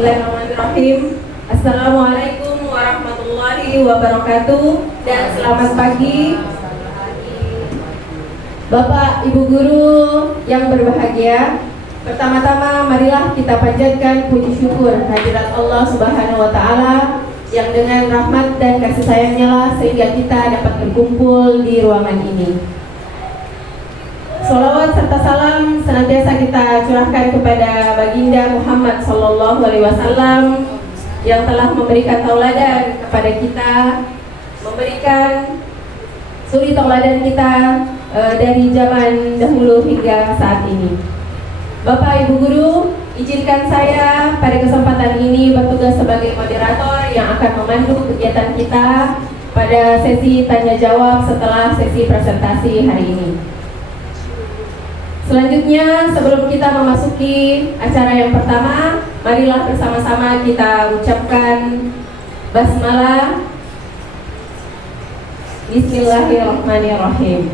Bismillahirrahmanirrahim. Assalamualaikum warahmatullahi wabarakatuh. Dan selamat pagi Bapak Ibu Guru yang berbahagia. Pertama-tama marilah kita panjatkan puji syukur hadirat Allah Subhanahu wa Ta'ala yang dengan rahmat dan kasih sayangnya lah sehingga kita dapat berkumpul di ruangan ini. Salawat serta salam senantiasa kita curahkan kepada Baginda Muhammad Sallallahu Alaihi Wasallam yang telah memberikan tauladan kepada kita, memberikan suri tauladan kita dari zaman dahulu hingga saat ini. Bapak Ibu Guru, izinkan saya pada kesempatan ini bertugas sebagai moderator yang akan memandu kegiatan kita pada sesi tanya jawab setelah sesi presentasi hari ini. Selanjutnya, sebelum kita memasuki acara yang pertama, marilah bersama-sama kita ucapkan basmalah. Bismillahirrahmanirrahim.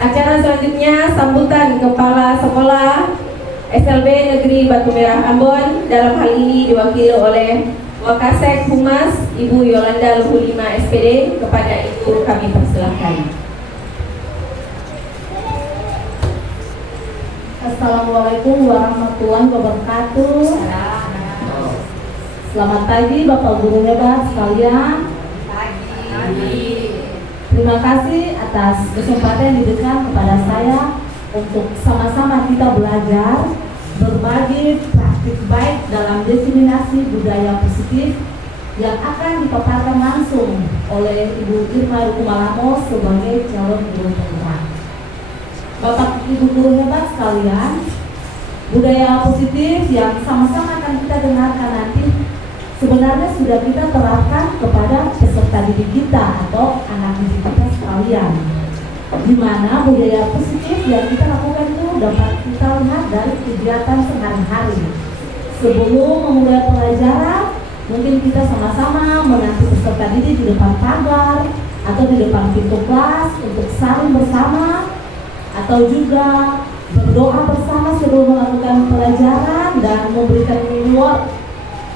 Acara selanjutnya sambutan Kepala Sekolah SLB Negeri Batu Merah Ambon, dalam hal ini diwakili oleh Wakasek Humas Ibu Yolanda Luhulima SPD. Kepada Ibu kami persilahkan. Assalamualaikum warahmatullahi wabarakatuh. Selamat pagi Bapak Guru hebat sekalian. Terima kasih atas kesempatan yang diberikan kepada saya untuk sama-sama kita belajar berbagi praktik baik dalam diseminasi budaya positif yang akan dipaparkan langsung oleh Ibu Irma Rukumalamo sebagai calon guru penggerak. Bapak Ibu guru hebat sekalian, budaya positif yang sama-sama akan kita dengarkan nanti sebenarnya sudah kita terapkan kepada peserta didik kita atau anak didik kita sekalian, di mana budaya positif yang kita lakukan itu dapat kita lihat dari kegiatan sehari-hari. Sebelum memulai pelajaran, mungkin kita sama-sama menanti peserta didik di depan pagar atau di depan pintu kelas untuk saling bersama, atau juga berdoa bersama sebelum melakukan pelajaran dan memberikan reward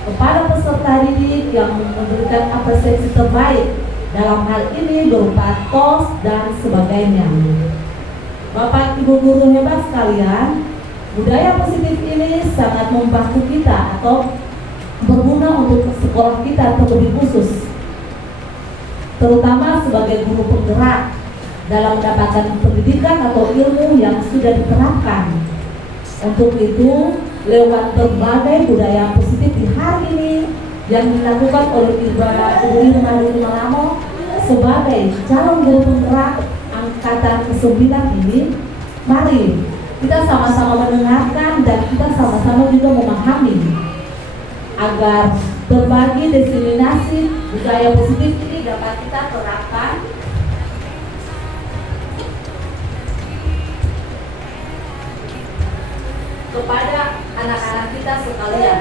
kepada peserta didik yang memberikan apresiasi terbaik, dalam hal ini berupa tos dan sebagainya. Bapak Ibu guru hebat sekalian, budaya positif ini sangat membantu kita atau berguna untuk sekolah kita terlebih khusus, terutama sebagai guru penggerak dalam mendapatkan pendidikan atau ilmu yang sudah diterapkan. Untuk itu, lewat berbagai budaya positif di hari ini yang dilakukan oleh Ibu Irma Rukumalamo sebagai calon guru penggerak angkatan ke-9 ini, mari kita sama-sama mendengarkan dan kita sama-sama juga memahami agar berbagi diseminasi budaya positif ini dapat kita terapkan kepada anak-anak kita sekalian.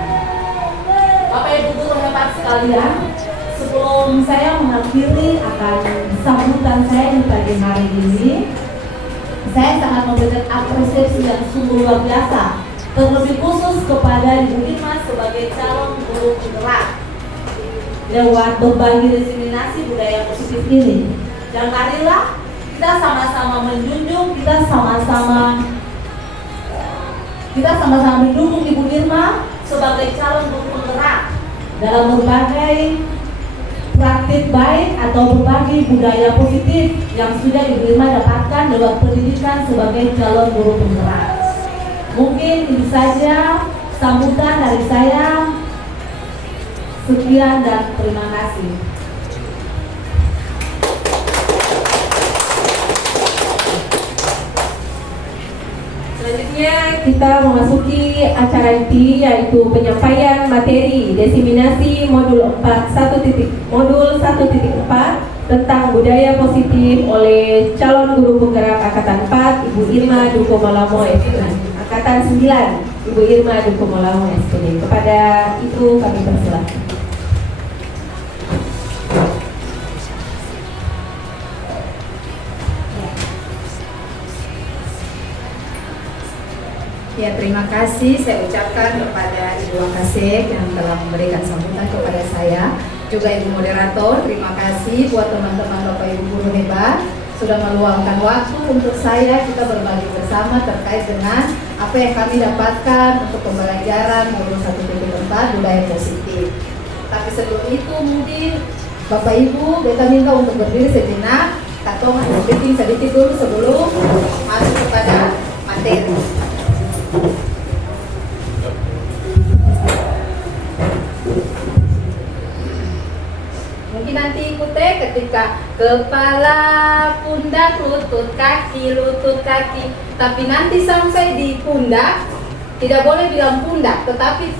Bapak Ibu guru hebat sekalian, sebelum saya mengakhiri akan sambutan saya di pagi hari ini, saya sangat memberikan apresiasi yang sungguh luar biasa, terlebih khusus kepada Ibu Irma sebagai calon guru penggerak lewat berbagi diseminasi budaya positif ini. Dan marilah kita sama-sama menjunjung, kita sama-sama mendukung Ibu Irma sebagai calon guru penggerak dalam berbagai praktik baik atau berbagi budaya positif yang sudah Ibu Irma dapatkan lewat pendidikan sebagai calon guru penggerak. Mungkin ini saja sambutan dari saya. Sekian dan terima kasih. Selanjutnya kita memasuki acara inti, yaitu penyampaian materi diseminasi modul 1.4 tentang budaya positif oleh calon guru penggerak angkatan 4 Ibu Irma Rukumalamo SPD. Angkatan 9 Ibu Irma Rukumalamo SPD. Kepada Ibu kami persilahkan. Ya, terima kasih saya ucapkan kepada Ibu Wakasek yang telah memberikan sambutan kepada saya. Juga Ibu Moderator, terima kasih buat teman-teman Bapak Ibu guru hebat sudah meluangkan waktu untuk saya kita berbagi bersama terkait dengan apa yang kami dapatkan untuk pembelajaran modul 1.4 budaya positif. Tapi sebelum itu mungkin Bapak Ibu beta minta untuk berdiri sejenak, atau briefing sedikit dulu sebelum masuk kepada materi. Mungkin nanti ikuti ketika kepala, pundak, lutut, kaki. Tapi nanti sampai di pundak tidak boleh bilang pundak, tetapi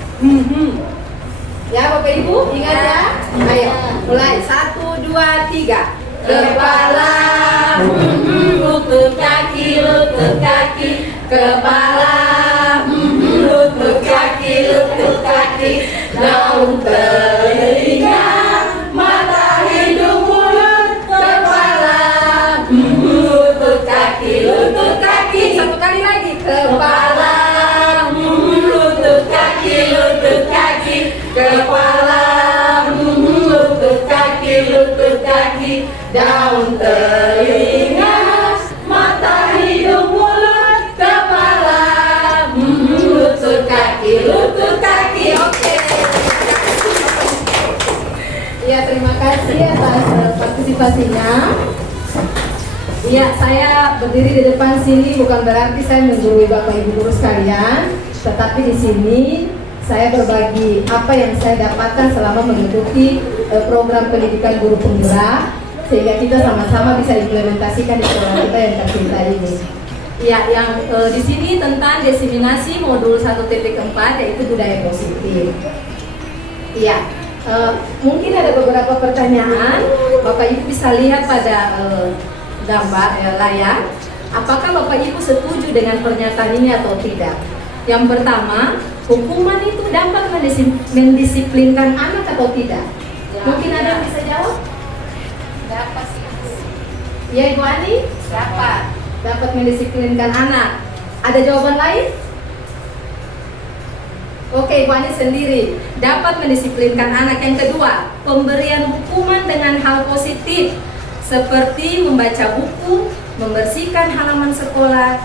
ya Bapak Ibu ingat ya. Ayo mulai 1, 2, 3. Kepala, lutut kaki, kepala, lutut kaki, daun telinga, mata, hidung, mulut, kepala, lutut kaki, satu kali lagi, kepala, lutut kaki, kepala, lutut kaki, daun telinga, mata, hidung, mulut, kepala, lutut kaki. Oke. Ya, terima kasih atas partisipasinya. Ya, saya berdiri di depan sini bukan berarti saya menggurui Bapak Ibu guru sekalian, tetapi di sini saya berbagi apa yang saya dapatkan selama mengikuti program pendidikan guru penggerak, sehingga kita sama-sama bisa implementasikan di sekolah kita yang tercinta ini. Ya, yang di sini tentang diseminasi modul 1.4 yaitu budaya positif. Iya, mungkin ada beberapa pertanyaan. Bapak Ibu bisa lihat pada gambar layar. Apakah Bapak Ibu setuju dengan pernyataan ini atau tidak? Yang pertama, hukuman itu dapat mendisiplinkan anak atau tidak? Mungkin ada yang bisa jawab? Dapat sih. Ya Ibu Ani? Dapat mendisiplinkan anak. Ada jawaban lain? Oke, Ibu Ani sendiri dapat mendisiplinkan anak. Yang kedua, pemberian hukuman dengan hal positif seperti membaca buku, membersihkan halaman sekolah,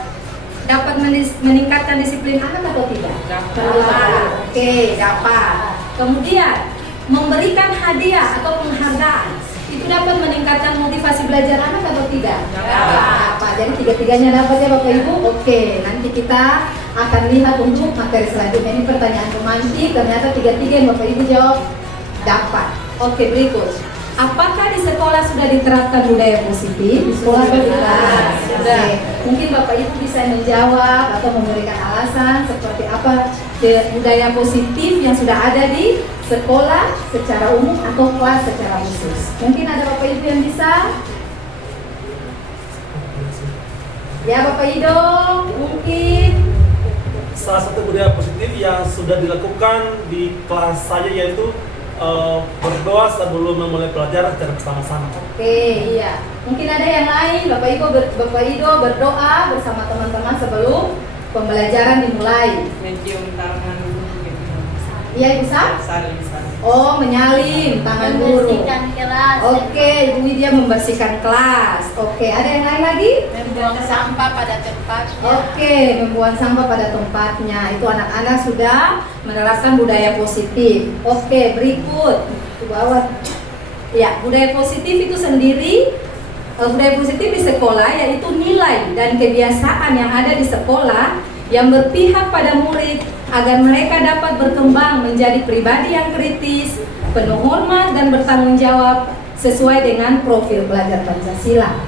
dapat meningkatkan disiplin anak atau tidak? Dapat. Oke, dapat. Kemudian memberikan hadiah atau penghargaan itu dapat meningkatkan motivasi belajar anak atau tidak? Dapat. Jadi tiga-tiganya dapat ya Bapak Ibu. Oke, nanti kita akan lihat untuk materi selanjutnya. Ini pertanyaan pemantik, ternyata tiga-tiga yang Bapak Ibu jawab dapat. Oke, berikut. Apakah di sekolah sudah diterapkan budaya positif? Di sekolah sudah. Mungkin Bapak Ibu bisa menjawab atau memberikan alasan seperti apa budaya positif yang sudah ada di sekolah secara umum atau kelas secara khusus. Mungkin ada Bapak Ibu yang bisa? Ya Bapak Ido, mungkin. Salah satu budaya positif yang sudah dilakukan di kelas saya yaitu berdoa sebelum memulai pelajaran secara bersama-sama. Oke, iya. Mungkin ada yang lain, Bapak Ido berdoa bersama teman-teman sebelum pembelajaran dimulai. Mencium tangan guru. Iya Ibu Sam? Saling. Oh, menyalin tangan guru. Membersihkan kelas. Oke, Ibu Widya membersihkan kelas. Oke, ada yang lain lagi? Membuang sampah pada tempatnya. Oke, membuang sampah pada tempatnya. Itu anak-anak sudah menerapkan budaya positif. Oke, berikut. Ke bawah. Ya, budaya positif itu sendiri, budaya positif di sekolah yaitu nilai dan kebiasaan yang ada di sekolah yang berpihak pada murid agar mereka dapat berkembang menjadi pribadi yang kritis, penuh hormat dan bertanggung jawab sesuai dengan profil pelajar Pancasila.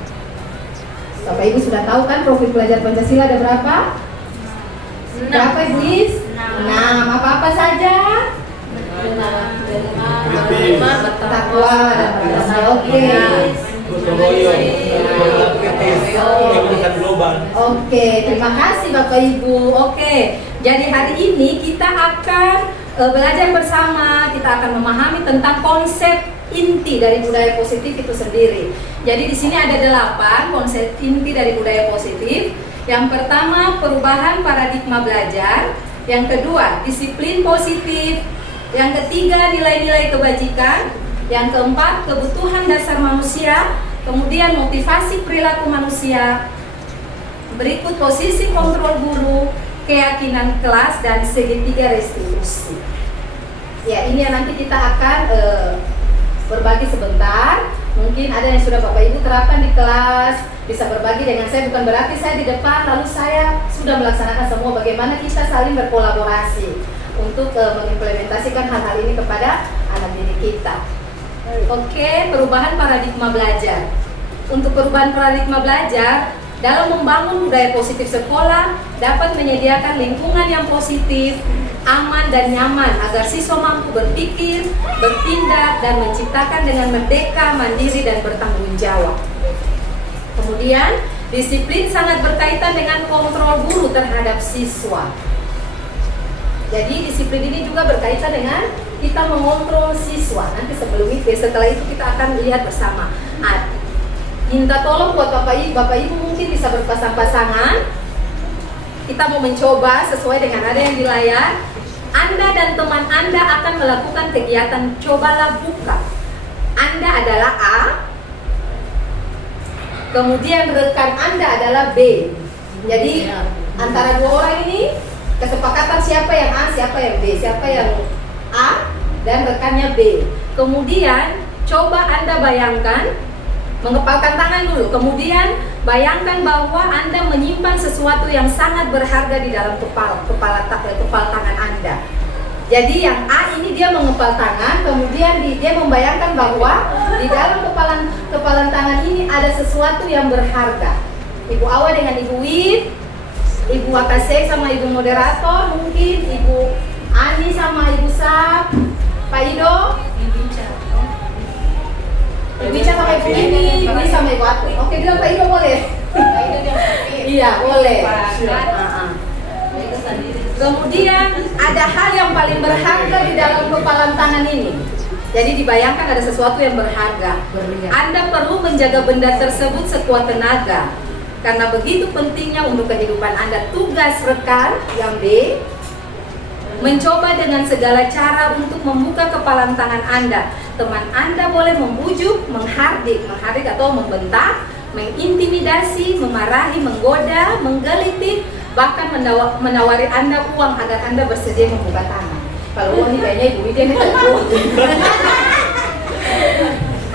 Bapak Ibu sudah tahu kan profil pelajar Pancasila ada berapa? Berapa Ibu Is? 6. Apa-apa saja? Takwa dan bertakwa. Oke. Gotong royong, kritis, kebijakan global. Oke, terima kasih Bapak Ibu. Oke, jadi hari ini kita akan belajar bersama, kita akan memahami tentang konsep inti dari budaya positif itu sendiri. Jadi di sini ada 8 konsep inti dari budaya positif. Yang pertama, perubahan paradigma belajar. Yang kedua, disiplin positif. Yang ketiga, nilai-nilai kebajikan. Yang keempat, kebutuhan dasar manusia. Kemudian motivasi perilaku manusia. Berikut posisi kontrol guru, keyakinan kelas, dan segitiga restitusi. Ya, ini yang nanti kita akan berbagi sebentar. Mungkin ada yang sudah Bapak Ibu terapkan di kelas, bisa berbagi dengan saya, bukan berarti saya di depan lalu saya sudah melaksanakan semua. Bagaimana kita saling berkolaborasi untuk mengimplementasikan hal-hal ini kepada anak didik kita. Oke, perubahan paradigma belajar. Untuk perubahan paradigma belajar, dalam membangun budaya positif sekolah dapat menyediakan lingkungan yang positif, aman dan nyaman agar siswa mampu berpikir, bertindak, dan menciptakan dengan merdeka, mandiri, dan bertanggung jawab. Kemudian, disiplin sangat berkaitan dengan kontrol guru terhadap siswa. Jadi disiplin ini juga berkaitan dengan kita mengontrol siswa. Nanti setelah itu kita akan lihat bersama. Minta tolong buat Bapak Ibu mungkin bisa berpasang-pasangan. Kita mau mencoba sesuai dengan ada yang di layar. Anda dan teman Anda akan melakukan kegiatan cobalah buka. Anda adalah A, kemudian rekan Anda adalah B. Jadi antara dua orang ini kesepakatan siapa yang A, siapa yang B, siapa yang A dan rekannya B. Kemudian coba Anda bayangkan, mengepalkan tangan dulu. Kemudian bayangkan bahwa Anda menyimpan sesuatu yang sangat berharga di dalam kepala tangan Anda. Jadi yang A ini dia mengepal tangan, kemudian dia membayangkan bahwa di dalam kepalan tangan ini ada sesuatu yang berharga. Ibu Awa dengan Ibu Wid, Ibu Wakasek sama Ibu Moderator, mungkin Ibu Ani sama Ibu Sap, Pak Ido, Ibu Ica sama Ibu ini, Ibu sama Ibu Atu. Oke, bilang Pak Ido boleh? Iya, boleh. Kemudian ada hal yang paling berharga di dalam kepalan tangan ini. Jadi dibayangkan ada sesuatu yang berharga. Anda perlu menjaga benda tersebut sekuat tenaga. Karena begitu pentingnya untuk kehidupan Anda. Tugas rekan yang B, mencoba dengan segala cara untuk membuka kepalan tangan Anda. Teman Anda boleh membujuk, menghardik atau membentak, mengintimidasi, memarahi, menggoda, menggelitik, bahkan menawari Anda uang agar Anda bersedia membuka tangan. Kalau uang ini kayaknya Ibu Widya nih.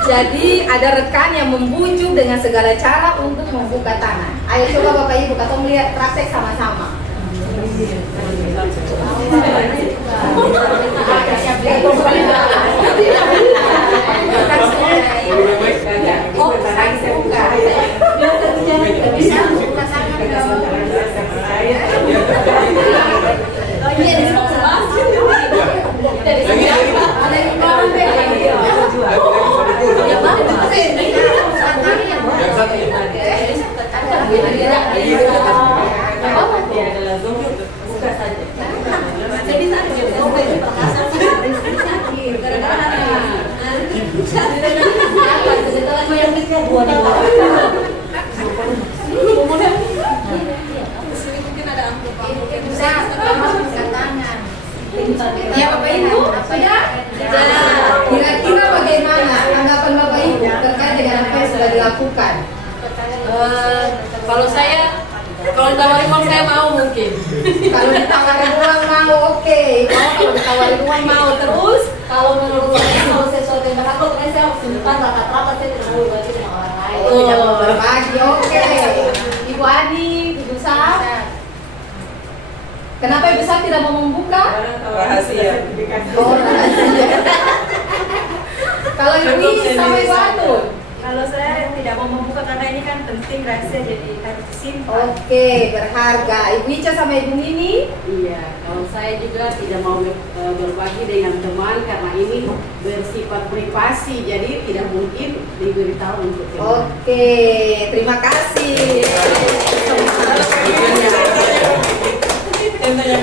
Jadi ada rekan yang membujuk dengan segala cara untuk membuka tangan. Ayo coba Bapak Ibu, kita melihat praktek sama-sama. Oh, saya buka. Bisa buka tangan dong. Iya, di sebelah. Dari sini ada yang orang ya Bapak Ibu, sudah? Kira-kira bagaimana tanggapan Bapak Ibu terkait dengan apa yang sudah dilakukan? Kalau ditawarin uang saya mau mungkin. Kalau ditawarin uang mau, oke. Kalau ditawarin uang mau, terus Kalau menurut saya, kalau sesuatu yang berharga, saya harus simpan rapat-rapat, saya tidak mau berbagi dengan orang lain. tidak mau berbagi, oke. Ibu Ani, Ibu Saf, kenapa Ibu Saf tidak mau membuka? Rahasia. Oh, rahasia. Kalau Ibu Ini sama Ibu Atun? Kalau saya tidak mau membuka karena ini kan penting rahasia, jadi harus disimpan. Oke, berharga. Ibu Ica sama Ibu Nini? Iya, kalau saya juga tidak mau berbagi dengan teman karena ini bersifat privasi, jadi tidak mungkin diberitahu untuk teman. Oke, terima kasih.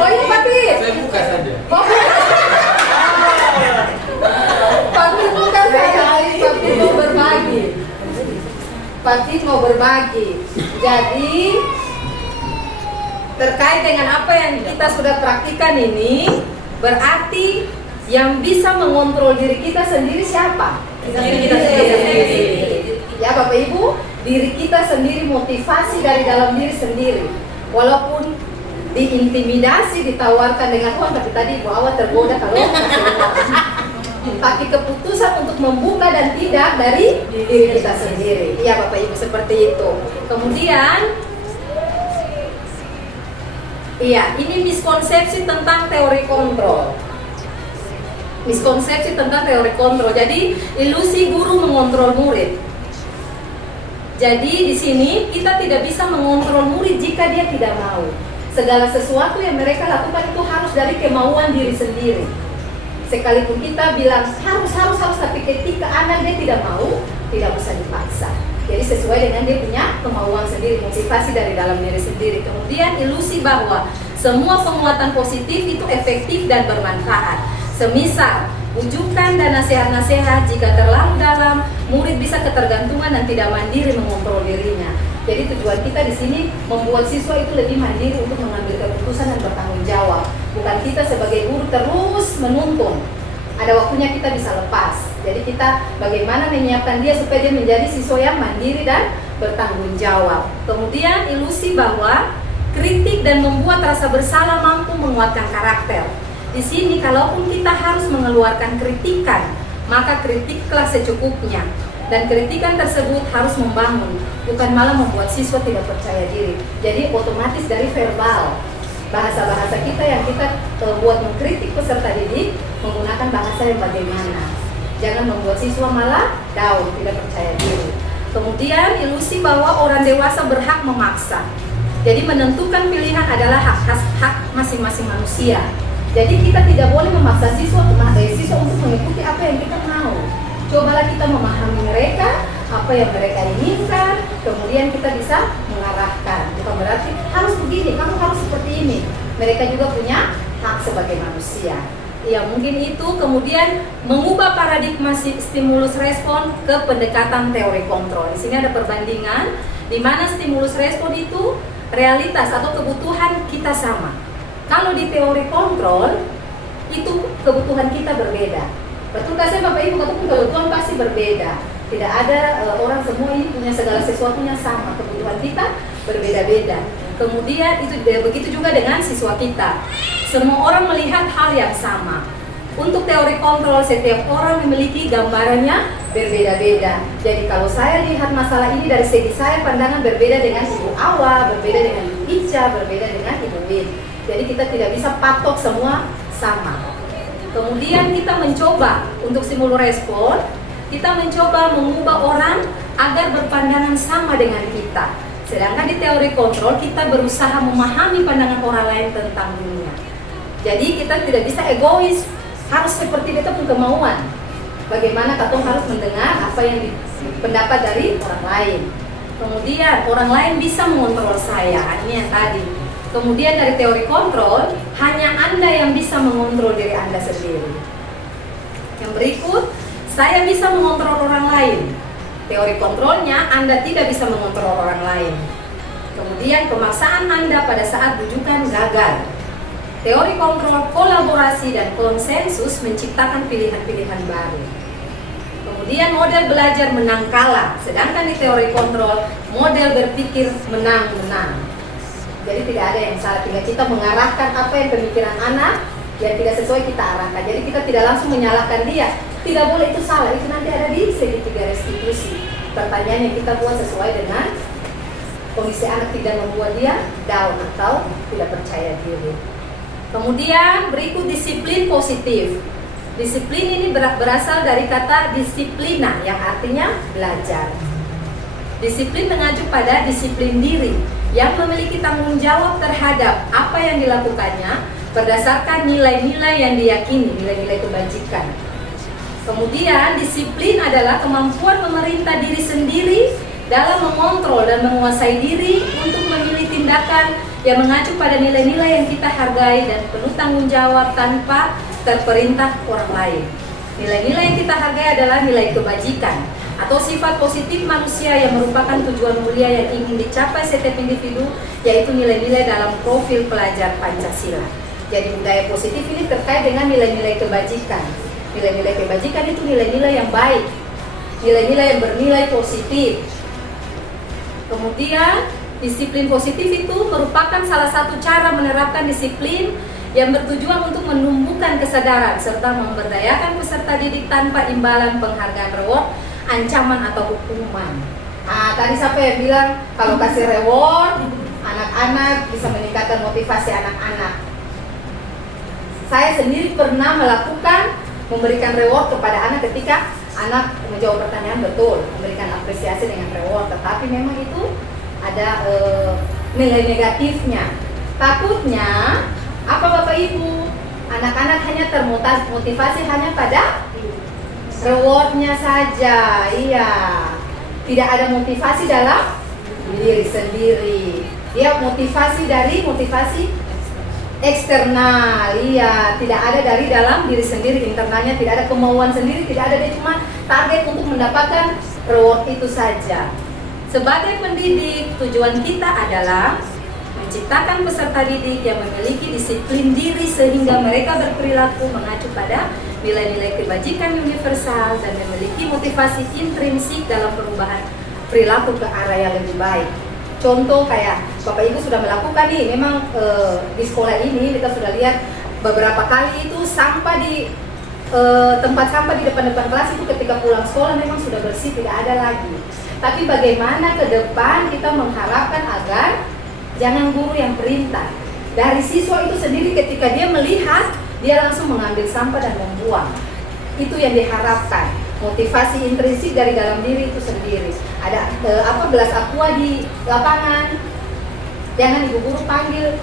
Oh ini Patit? Saya buka saja. Patit bukan saya, Patit mau berbagi. Patit mau berbagi. Jadi terkait dengan apa yang kita sudah praktikan ini, berarti yang bisa mengontrol diri kita sendiri siapa? Diri kita sendiri. Ya Bapak Ibu, diri kita sendiri, motivasi dari dalam diri sendiri. Walaupun diintimidasi, ditawarkan dengan uang, tapi tadi Ibu Awa tergoda kalau pakai keputusan untuk membuka dan tidak dari diri kita sendiri. Iya Bapak Ibu, seperti itu. Kemudian iya, ini miskonsepsi tentang teori kontrol. Miskonsepsi tentang teori kontrol. Jadi, ilusi guru mengontrol murid. Jadi, di sini kita tidak bisa mengontrol murid jika dia tidak mau. Segala sesuatu yang mereka lakukan itu harus dari kemauan diri sendiri. Sekalipun kita bilang harus, tapi ketika anak dia tidak mau, tidak bisa dipaksa. Jadi sesuai dengan dia punya kemauan sendiri, motivasi dari dalam diri sendiri. Kemudian ilusi bahwa semua penguatan positif itu efektif dan bermanfaat. Semisal, ujukan dan nasihat-nasihat jika terlalu dalam, murid bisa ketergantungan dan tidak mandiri mengontrol dirinya. Jadi tujuan kita di sini membuat siswa itu lebih mandiri untuk mengambil keputusan dan bertanggung jawab. Bukan kita sebagai guru terus menuntun. Ada waktunya kita bisa lepas. Jadi kita bagaimana menyiapkan dia supaya dia menjadi siswa yang mandiri dan bertanggung jawab. Kemudian ilusi bahwa kritik dan membuat rasa bersalah mampu menguatkan karakter. Di sini kalaupun kita harus mengeluarkan kritikan, maka kritiklah secukupnya. Dan kritikan tersebut harus membangun, bukan malah membuat siswa tidak percaya diri. Jadi otomatis dari verbal, bahasa-bahasa kita yang kita buat mengkritik peserta didik, menggunakan bahasa yang bagaimana. Jangan membuat siswa malah down, tidak percaya diri. Kemudian ilusi bahwa orang dewasa berhak memaksa. Jadi menentukan pilihan adalah hak masing-masing manusia. Jadi kita tidak boleh memaksa siswa untuk mengikuti apa yang kita mau. Cobalah kita memahami mereka, apa yang mereka inginkan, kemudian kita bisa mengarahkan. Bukan berarti harus begini, kamu harus seperti ini. Mereka juga punya hak sebagai manusia. Ya mungkin itu. Kemudian mengubah paradigma stimulus respon ke pendekatan teori kontrol. Di sini ada perbandingan di mana stimulus respon itu realitas atau kebutuhan kita sama. Kalau di teori kontrol itu kebutuhan kita berbeda. Betul sih Bapak Ibu, kebutuhan pasti berbeda. Tidak ada orang semua ini punya segala sesuatunya sama. Kebutuhan kita berbeda-beda. Kemudian itu begitu juga dengan siswa kita. Semua orang melihat hal yang sama. Untuk teori kontrol, setiap orang memiliki gambarannya berbeda-beda. Jadi kalau saya lihat masalah ini dari segi saya, pandangan berbeda dengan Ibu Awa, berbeda dengan Ibu Ica, berbeda dengan Ibu Win. Jadi kita tidak bisa patok semua sama. Kemudian kita mencoba untuk stimulus respon, kita mencoba mengubah orang agar berpandangan sama dengan kita. Sedangkan di teori kontrol kita berusaha memahami pandangan orang lain tentang dunia. Jadi kita tidak bisa egois, harus seperti kita pun kemauan. Bagaimana katong harus mendengar apa yang pendapat dari orang lain. Kemudian orang lain bisa mengontrol saya, ini yang tadi. Kemudian dari teori kontrol, hanya Anda yang bisa mengontrol diri Anda sendiri. Yang berikut, saya bisa mengontrol orang lain. Teori kontrolnya, Anda tidak bisa mengontrol orang lain. Kemudian pemaksaan Anda pada saat bujukan gagal. Teori kontrol kolaborasi dan konsensus menciptakan pilihan-pilihan baru. Kemudian model belajar menang kalah. Sedangkan di teori kontrol, model berpikir menang-menang. Jadi tidak ada yang salah, tinggal kita mengarahkan apa yang pemikiran anak yang tidak sesuai kita arahkan. Jadi kita tidak langsung menyalahkan dia. Tidak boleh itu salah, itu nanti ada di segitiga restitusi. Pertanyaan yang kita buat sesuai dengan kondisi anak, tidak membuat dia down atau tidak percaya diri. Kemudian berikut disiplin positif. Disiplin ini berasal dari kata disiplina yang artinya belajar. Disiplin mengacu pada disiplin diri yang memiliki tanggung jawab terhadap apa yang dilakukannya berdasarkan nilai-nilai yang diyakini, nilai-nilai kebajikan. Kemudian disiplin adalah kemampuan memerintah diri sendiri dalam mengontrol dan menguasai diri untuk memilih tindakan yang mengacu pada nilai-nilai yang kita hargai dan penuh tanggung jawab tanpa terperintah orang lain. Nilai-nilai yang kita hargai adalah nilai kebajikan. atau sifat positif manusia yang merupakan tujuan mulia yang ingin dicapai setiap individu, yaitu nilai-nilai dalam profil pelajar Pancasila. Jadi budaya positif ini terkait dengan nilai-nilai kebajikan. Nilai-nilai kebajikan itu nilai-nilai yang baik, nilai-nilai yang bernilai positif. Kemudian disiplin positif itu merupakan salah satu cara menerapkan disiplin yang bertujuan untuk menumbuhkan kesadaran serta memberdayakan peserta didik tanpa imbalan penghargaan reward, ancaman atau hukuman. Tadi siapa yang bilang kalau kasih reward anak-anak bisa meningkatkan motivasi anak-anak. Saya sendiri pernah melakukan memberikan reward kepada anak ketika anak menjawab pertanyaan betul, memberikan apresiasi dengan reward, tetapi memang itu ada nilai negatifnya. Takutnya apa Bapak Ibu? Anak-anak hanya termotivasi hanya pada rewardnya saja, iya. Tidak ada motivasi dalam diri sendiri. Dia motivasi dari motivasi eksternal, iya. Tidak ada dari dalam diri sendiri, internalnya tidak ada kemauan sendiri, tidak ada, dia cuma target untuk mendapatkan reward itu saja. Sebagai pendidik, tujuan kita adalah menciptakan peserta didik yang memiliki disiplin diri sehingga mereka berperilaku mengacu pada nilai-nilai kebajikan universal dan memiliki motivasi intrinsik dalam perubahan perilaku ke arah yang lebih baik. Contoh kayak Bapak Ibu sudah melakukan nih, memang di sekolah ini kita sudah lihat beberapa kali itu sampah di tempat sampah di depan-depan kelas itu ketika pulang sekolah memang sudah bersih, tidak ada lagi. Tapi bagaimana ke depan kita mengharapkan agar jangan guru yang perintah. Dari siswa itu sendiri ketika dia melihat, dia langsung mengambil sampah dan membuang. Itu yang diharapkan. Motivasi intrinsik dari dalam diri itu sendiri. Ada gelas aqua di lapangan. Jangan ibu guru panggil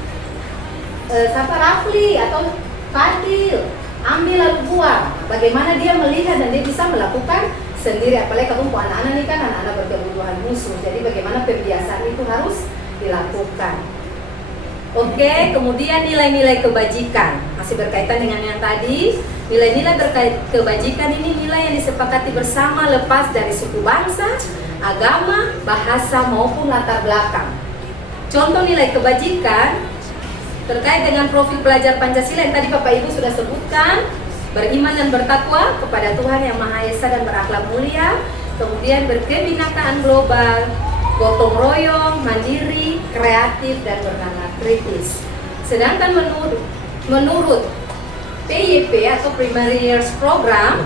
siapa Rafli atau Fadil, ambil lalu buang. Bagaimana dia melihat dan dia bisa melakukan sendiri, apalagi kelompok anak-anak ini kan anak-anak berkebutuhan khusus. Jadi bagaimana pembiasaan itu harus dilakukan. Oke, kemudian nilai-nilai kebajikan masih berkaitan dengan yang tadi. Nilai-nilai kebajikan ini nilai yang disepakati bersama lepas dari suku bangsa, agama, bahasa maupun latar belakang. Contoh nilai kebajikan terkait dengan profil pelajar Pancasila yang tadi Bapak Ibu sudah sebutkan: beriman dan bertakwa kepada Tuhan Yang Maha Esa dan berakhlak mulia, kemudian berkebinekaan global, gotong royong, mandiri, kreatif, dan bernalar kritis. Sedangkan menurut PYP atau Primary Years Program,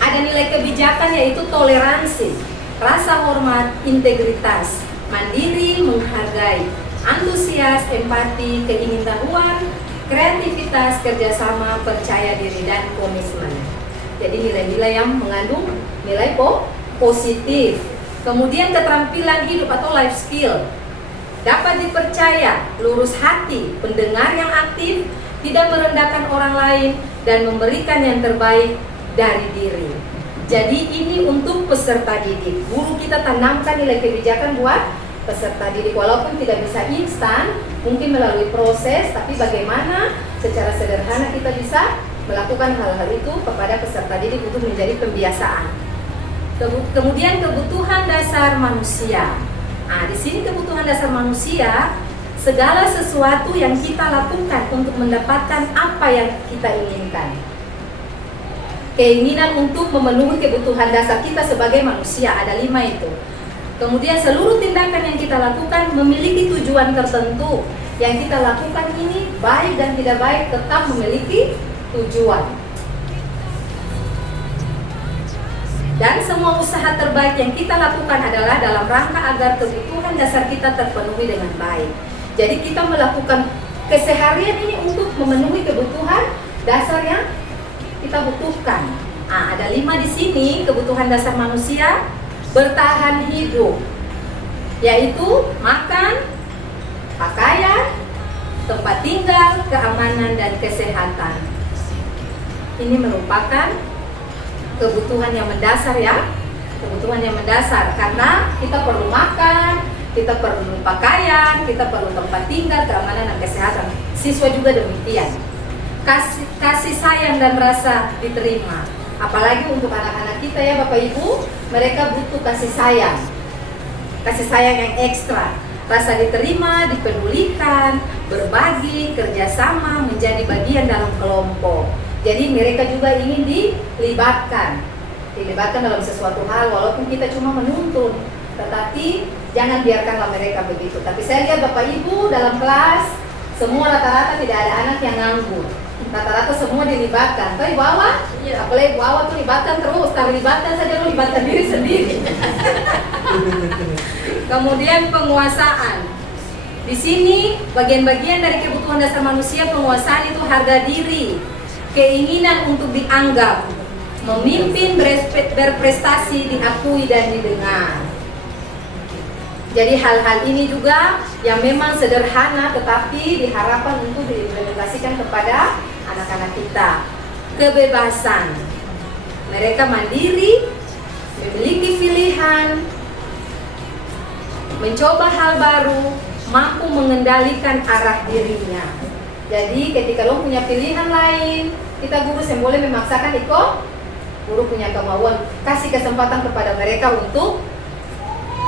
ada nilai kebijakan yaitu toleransi, rasa hormat, integritas, mandiri, menghargai, antusias, empati, keingintahuan, kreativitas, kerjasama, percaya diri, dan komitmen. Jadi nilai-nilai yang mengandung nilai positif. Kemudian keterampilan hidup atau life skill, dapat dipercaya, lurus hati, pendengar yang aktif, tidak merendahkan orang lain, dan memberikan yang terbaik dari diri. Jadi ini untuk peserta didik. Guru kita tanamkan nilai kebijakan buat peserta didik, walaupun tidak bisa instan, mungkin melalui proses, tapi bagaimana secara sederhana kita bisa melakukan hal-hal itu kepada peserta didik untuk menjadi pembiasaan. Kemudian kebutuhan dasar manusia. Nah, di sini kebutuhan dasar manusia, segala sesuatu yang kita lakukan untuk mendapatkan apa yang kita inginkan. Keinginan untuk memenuhi kebutuhan dasar kita sebagai manusia, ada 5 itu. Kemudian seluruh tindakan yang kita lakukan memiliki tujuan tertentu. Yang kita lakukan ini baik dan tidak baik tetap memiliki tujuan. Dan semua usaha terbaik yang kita lakukan adalah dalam rangka agar kebutuhan dasar kita terpenuhi dengan baik. Jadi kita melakukan keseharian ini untuk memenuhi kebutuhan dasar yang kita butuhkan. Nah, ada 5 di sini kebutuhan dasar manusia: bertahan hidup, yaitu makan, pakaian, tempat tinggal, keamanan, dan kesehatan. Ini merupakan kebutuhan yang mendasar ya, kebutuhan yang mendasar, karena kita perlu makan, kita perlu pakaian, kita perlu tempat tinggal, keamanan, dan kesehatan. Siswa juga demikian. Kasih sayang dan rasa diterima. Apalagi untuk anak-anak kita ya Bapak Ibu, mereka butuh kasih sayang yang ekstra, rasa diterima, dipedulikan, berbagi, kerjasama, menjadi bagian dalam kelompok. Jadi mereka juga ingin dilibatkan dalam sesuatu hal, walaupun kita cuma menuntun, tetapi jangan biarkanlah mereka begitu. Tapi saya lihat Bapak Ibu dalam kelas, semua rata-rata tidak ada anak yang nganggur. Rata-rata semua dilibatkan. Tapi Wawa, apalagi Wawa tuh libatkan terus. Kalau libatkan saja lu libatkan diri sendiri. Kemudian penguasaan. Di sini bagian-bagian dari kebutuhan dasar manusia, penguasaan itu harga diri, keinginan untuk dianggap, memimpin, berprestasi, diakui dan didengar. Jadi hal-hal ini juga yang memang sederhana tetapi diharapkan untuk diimplementasikan kepada anak-anak kita. Kebebasan, mereka mandiri, memiliki pilihan, mencoba hal baru, mampu mengendalikan arah dirinya. Jadi ketika lo punya pilihan lain, kita guru yang boleh memaksakan ikut, guru punya kemauan, kasih kesempatan kepada mereka untuk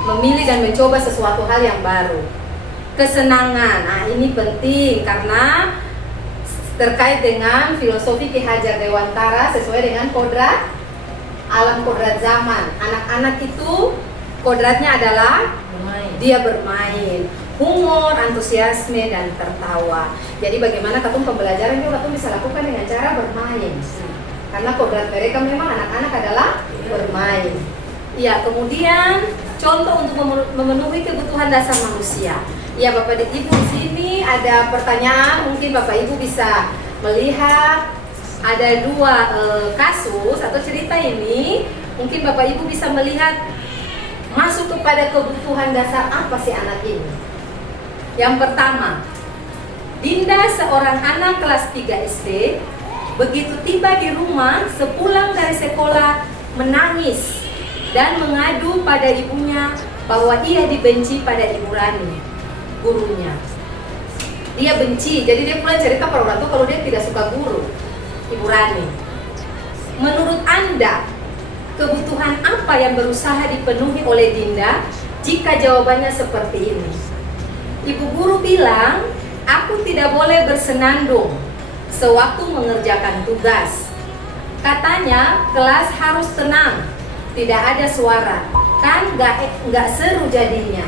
memilih dan mencoba sesuatu hal yang baru. Kesenangan, nah ini penting karena terkait dengan filosofi Ki Hajar Dewantara sesuai dengan kodrat alam, kodrat zaman. Anak-anak itu kodratnya adalah dia bermain, humor, antusiasme dan tertawa. Jadi bagaimana katung pembelajaran itu katung bisa lakukan dengan cara bermain. Karena kodrat mereka memang anak-anak adalah bermain. Ya, kemudian contoh untuk memenuhi kebutuhan dasar manusia. Ya, Bapak dan Ibu di sini ada pertanyaan, mungkin Bapak Ibu bisa melihat ada dua kasus atau cerita ini. Mungkin Bapak Ibu bisa melihat masuk kepada kebutuhan dasar apa sih anak ini. Yang pertama, Dinda seorang anak kelas 3 SD, begitu tiba di rumah, sepulang dari sekolah menangis dan mengadu pada ibunya bahwa ia dibenci pada Ibu Rani, gurunya. Dia benci, jadi dia mulai cerita pada orang tua kalau dia tidak suka guru, Ibu Rani. Menurut Anda, kebutuhan apa yang berusaha dipenuhi oleh Dinda jika jawabannya seperti ini? Ibu guru bilang, aku tidak boleh bersenandung sewaktu mengerjakan tugas. Katanya kelas harus tenang, tidak ada suara, kan nggak seru jadinya.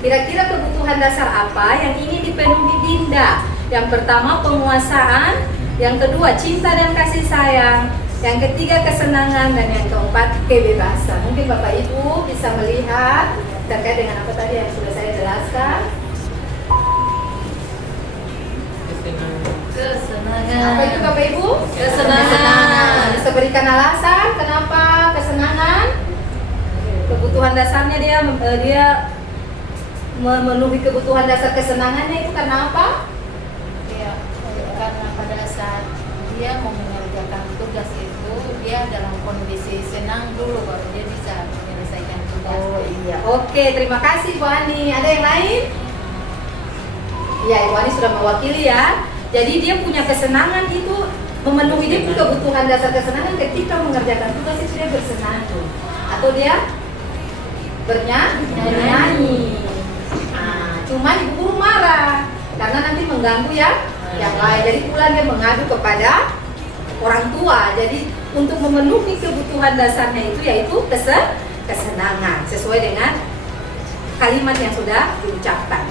Kira-kira kebutuhan dasar apa yang ingin dipenuhi Dinda? Yang pertama penguasaan, yang kedua cinta dan kasih sayang, yang ketiga kesenangan, dan yang keempat kebebasan. Mungkin Bapak Ibu bisa melihat terkait dengan apa tadi yang sudah saya jelaskan. Kesenangan. Apa itu Bapak Ibu? Kesenangan. Bisa berikan alasan kenapa kesenangan? Kebutuhan dasarnya dia memenuhi kebutuhan dasar kesenangannya itu karena apa? Ya, karena pada saat dia mau mengerjakan tugas itu, dia dalam kondisi senang dulu baru dia bisa menyelesaikan tugas. Oh iya. Oke, terima kasih Bu Ani. Ada yang lain? Ya, Ibu Ani sudah mewakili ya. Jadi dia punya kesenangan itu, memenuhi dia punya kebutuhan dasar kesenangan ketika mengerjakan tugas itu dia bersenandung atau dia bernyanyi. Nah, cuman ibu guru marah karena nanti mengganggu ya yang lain. Jadi pulang dia mengadu kepada orang tua. Jadi untuk memenuhi kebutuhan dasarnya itu yaitu kesenangan sesuai dengan kalimat yang sudah diucapkan.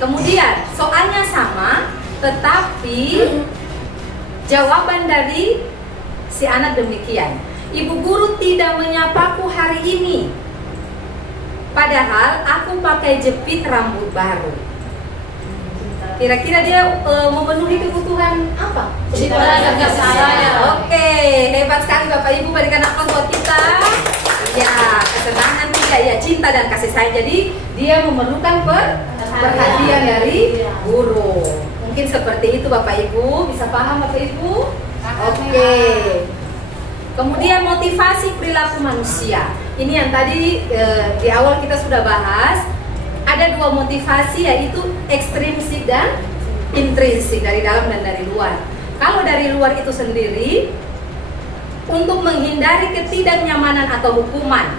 Kemudian soalnya sama, tetapi jawaban dari si anak demikian. Ibu guru tidak menyapaku hari ini, padahal aku pakai jepit rambut baru. Kira-kira dia memenuhi kebutuhan apa? Cinta dan kasih sayang. Oke, hebat sekali Bapak Ibu, berikan aplaus buat kita. Ya, kesenangan tidak ya, cinta dan kasih sayang. Jadi dia memerlukan perhatian dari guru. Mungkin seperti itu Bapak Ibu, bisa paham Bapak Ibu? Oke. Kemudian motivasi perilaku manusia. Ini yang tadi di awal kita sudah bahas. Ada dua motivasi yaitu ekstrinsik dan intrinsik, dari dalam dan dari luar. Kalau dari luar itu sendiri, untuk menghindari ketidaknyamanan atau hukuman,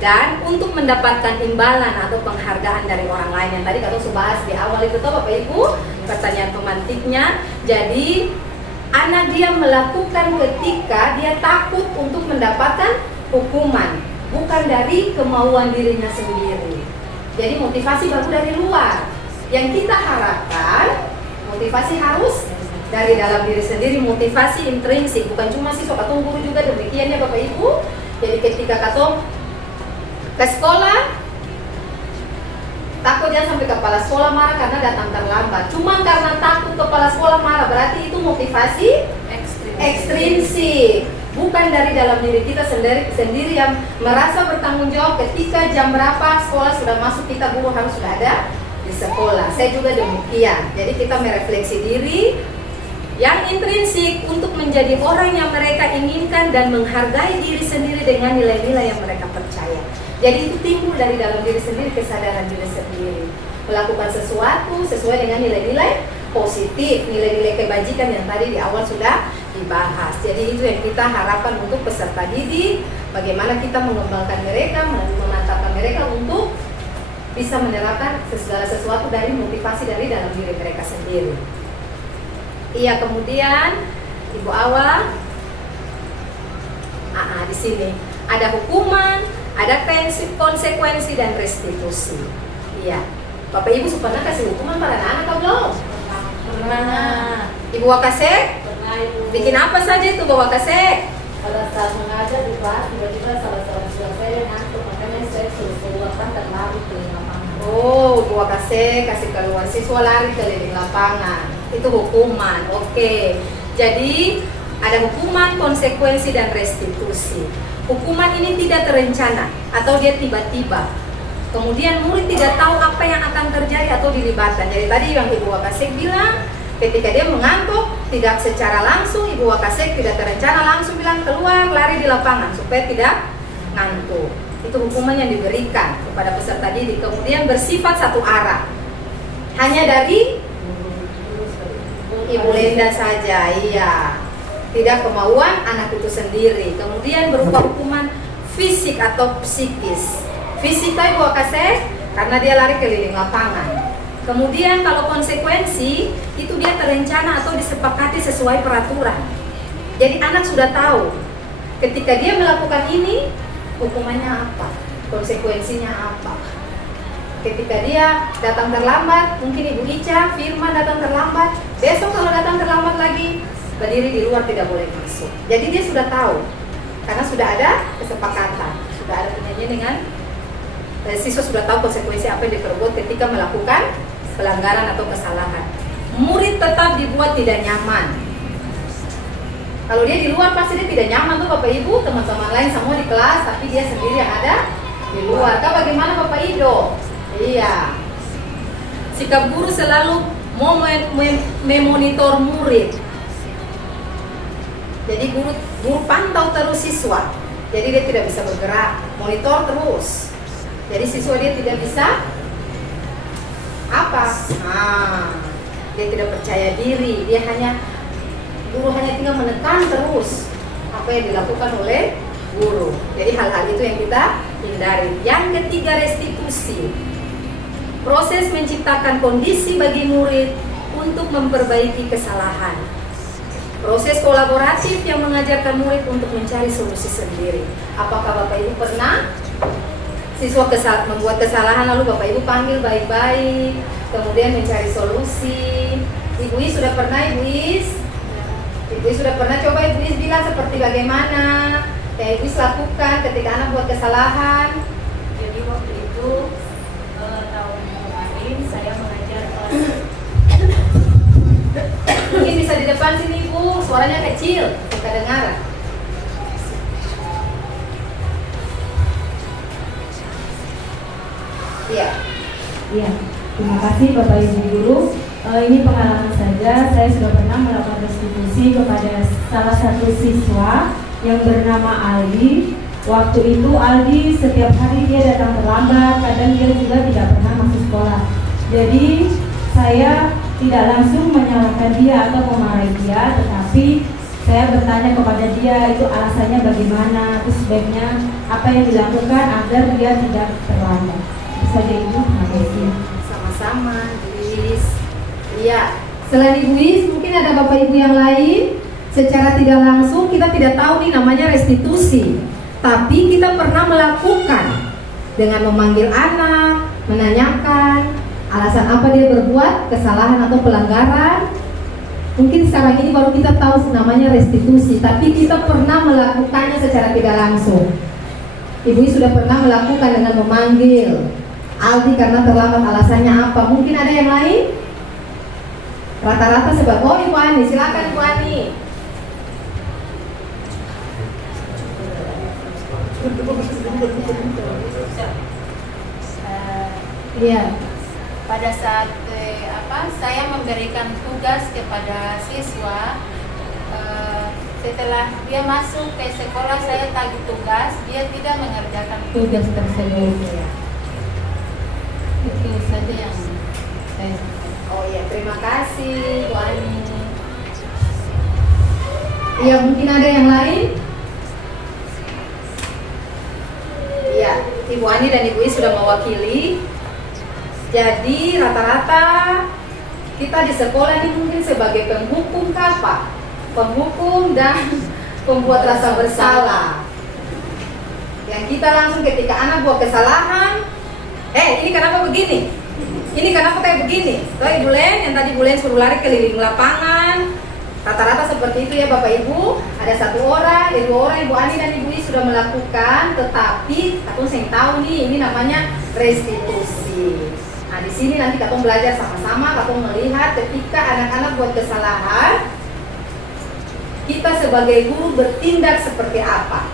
dan untuk mendapatkan imbalan atau penghargaan dari orang lain. Yang tadi kita sudah bahas di awal itu toh Bapak Ibu, pertanyaan pemantiknya. Jadi anak dia melakukan ketika dia takut untuk mendapatkan hukuman, bukan dari kemauan dirinya sendiri. Jadi motivasi baru dari luar. Yang kita harapkan motivasi harus dari dalam diri sendiri, motivasi intrinsik, bukan cuma siswa. Katong guru juga demikian ya Bapak Ibu. Jadi ketika katong ke sekolah, takut jangan sampai kepala sekolah marah karena datang terlambat. Cuma karena takut kepala sekolah marah, berarti itu motivasi ekstrinsik, bukan dari dalam diri kita sendiri yang merasa bertanggung jawab ketika jam berapa sekolah sudah masuk, kita guru harus sudah ada di sekolah. Saya juga demikian. Jadi kita merefleksi diri yang intrinsik untuk menjadi orang yang mereka inginkan dan menghargai diri sendiri dengan nilai-nilai yang mereka percaya. Jadi itu timbul dari dalam diri sendiri, kesadaran diri sendiri, melakukan sesuatu sesuai dengan nilai-nilai positif, nilai-nilai kebajikan yang tadi di awal sudah dibahas. Jadi itu yang kita harapkan untuk peserta didik, bagaimana kita mengembangkan mereka, memantapkan mereka untuk bisa menerapkan segala sesuatu dari motivasi dari dalam diri mereka sendiri. Iya, kemudian Ibu Awa, di sini ada hukuman, ada konsekuensi dan restitusi. Iya, Bapak Ibu pernah kasih hukuman pada anak atau belum? Pernah. Ibu Wakasek? Pernah Ibu. Bikin apa saja itu Bu Wakasek? Pada saat mengajar di kelas, tiba-tiba salah seorang siswa saya ngantuk, makanya saya suruh keluarkan dan lari keliling lapangan. Oh, Bu Wakasek kasih keluar siswa lari keliling lapangan. Itu hukuman. Oke. Jadi ada hukuman, konsekuensi dan restitusi. Hukuman ini tidak terencana atau dia tiba-tiba. Kemudian murid tidak tahu apa yang akan terjadi atau dilibatkan. Jadi tadi yang Ibu Wakasek bilang, ketika dia mengantuk, tidak secara langsung Ibu Wakasek tidak terencana langsung bilang keluar lari di lapangan supaya tidak ngantuk. Itu hukuman yang diberikan kepada peserta didik. Kemudian bersifat satu arah, hanya dari Ibu Lenda saja, iya, tidak kemauan anak itu sendiri. Kemudian berupa hukuman fisik atau psikis. Fisik Ibu Wakasek karena dia lari keliling lapangan. Kemudian kalau konsekuensi itu dia terencana atau disepakati sesuai peraturan. Jadi anak sudah tahu ketika dia melakukan ini hukumannya apa, konsekuensinya apa. Ketika dia datang terlambat, mungkin Ibu Ica, Firman datang terlambat, besok kalau datang terlambat lagi, berdiri di luar tidak boleh masuk. Jadi dia sudah tahu, karena sudah ada kesepakatan, sudah ada perjanjian dengan siswa, sudah tahu konsekuensi apa yang diperbuat ketika melakukan pelanggaran atau kesalahan. Murid tetap dibuat tidak nyaman. Kalau dia di luar pasti dia tidak nyaman tuh Bapak Ibu, teman-teman lain semua di kelas, tapi dia sendiri yang ada di luar. Kau bagaimana Bapak Ido? Iya. Sikap guru selalu mau memonitor murid. Jadi guru pantau terus siswa. Jadi dia tidak bisa bergerak, monitor terus. Jadi siswa dia tidak bisa apa? Dia tidak percaya diri. Guru hanya tinggal menekan terus apa yang dilakukan oleh guru. Jadi hal-hal itu yang kita hindari. Yang ketiga, restitusi. Proses menciptakan kondisi bagi murid untuk memperbaiki kesalahan. Proses kolaboratif yang mengajarkan murid untuk mencari solusi sendiri. Apakah Bapak Ibu pernah siswa membuat kesalahan lalu Bapak Ibu panggil baik-baik, kemudian mencari solusi? Ibu Is sudah pernah, Ibu Is? Ibu Is sudah pernah? Coba Ibu Is bilang seperti bagaimana yang Ibu Is lakukan ketika anak buat kesalahan. Jadi waktu itu tahun kemarin saya mengajar kelas. Mungkin bisa di depan sini Ibu, suaranya kecil, kita dengar. Iya. Iya, terima kasih Bapak Ibu Guru. Ini pengalaman saja, saya sudah pernah melakukan restitusi kepada salah satu siswa yang bernama Aldi. Waktu itu Aldi setiap hari dia datang terlambat, kadang dia juga tidak pernah masuk sekolah. Jadi saya tidak langsung menyalahkan dia atau memarahi dia, tetapi Saya bertanya kepada dia itu alasannya bagaimana, terus sebaiknya apa yang dilakukan agar dia tidak terlambat. Itu saja Ibu, terima kasih. Sama-sama, Iis. Iya. Selain Ibu Is, mungkin ada Bapak Ibu yang lain. Secara tidak langsung kita tidak tahu nih namanya restitusi. Tapi kita pernah melakukan dengan memanggil anak, menanyakan alasan apa dia berbuat kesalahan atau pelanggaran. Mungkin sekarang ini baru kita tahu namanya restitusi, tapi kita pernah melakukannya secara tidak langsung. Ibu sudah pernah melakukan dengan memanggil Aldi karena terlambat, alasannya apa? Mungkin ada yang lain? Rata-rata sebab, oh Ibu Ani, silakan Ibu Ani. Iya. Pada saat saya memberikan tugas kepada siswa, setelah dia masuk ke sekolah saya tagih tugas, dia tidak mengerjakan tugas tersebut. Itu saja yang saya. Oh iya, terima kasih Bu Ani. Iya, mungkin ada yang lain? Iya, Ibu Ani dan Ibu Is sudah mewakili. Jadi rata-rata kita di sekolah ini mungkin sebagai penghukum apa? Penghukum dan pembuat rasa bersalah. Yang kita langsung ketika anak buat kesalahan, ini kenapa begini? Ini kenapa kayak begini? Tuh Ibu Len, yang tadi Ibu Len suruh lari keliling lapangan. Rata-rata seperti itu ya Bapak Ibu. Ada satu orang, dua orang, Ibu Ani dan Ibu Is sudah melakukan, tetapi aku yang tahu nih, ini namanya restitusi. Nah di sini nanti katong belajar sama-sama, katong melihat ketika anak-anak buat kesalahan, kita sebagai guru bertindak seperti apa,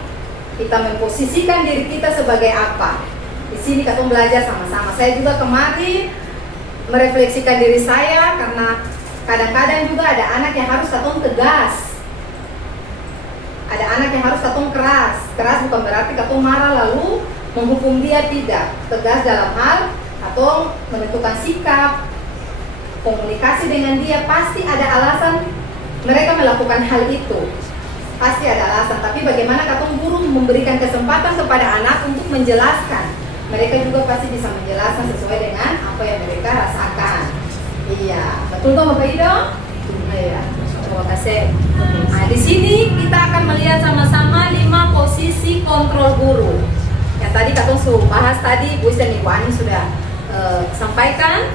kita memposisikan diri kita sebagai apa. Di sini katong belajar sama-sama. Saya juga kemarin merefleksikan diri saya karena kadang-kadang juga ada anak yang harus katong tegas, ada anak yang harus katong keras. Keras bukan berarti katong marah lalu menghukum dia, tidak. Tegas dalam hal atau menentukan sikap, komunikasi dengan dia, pasti ada alasan mereka melakukan hal itu. Pasti ada alasan, tapi bagaimana katong guru memberikan kesempatan kepada anak untuk menjelaskan. Mereka juga pasti bisa menjelaskan sesuai dengan apa yang mereka rasakan. Iya, betul toh Bapak Ido? Iya, terima kasih. Nah, di sini kita akan melihat sama-sama 5 posisi kontrol guru. Yang tadi katong sudah bahas tadi, Bu Is dan Ibu Ani sudah sampaikan,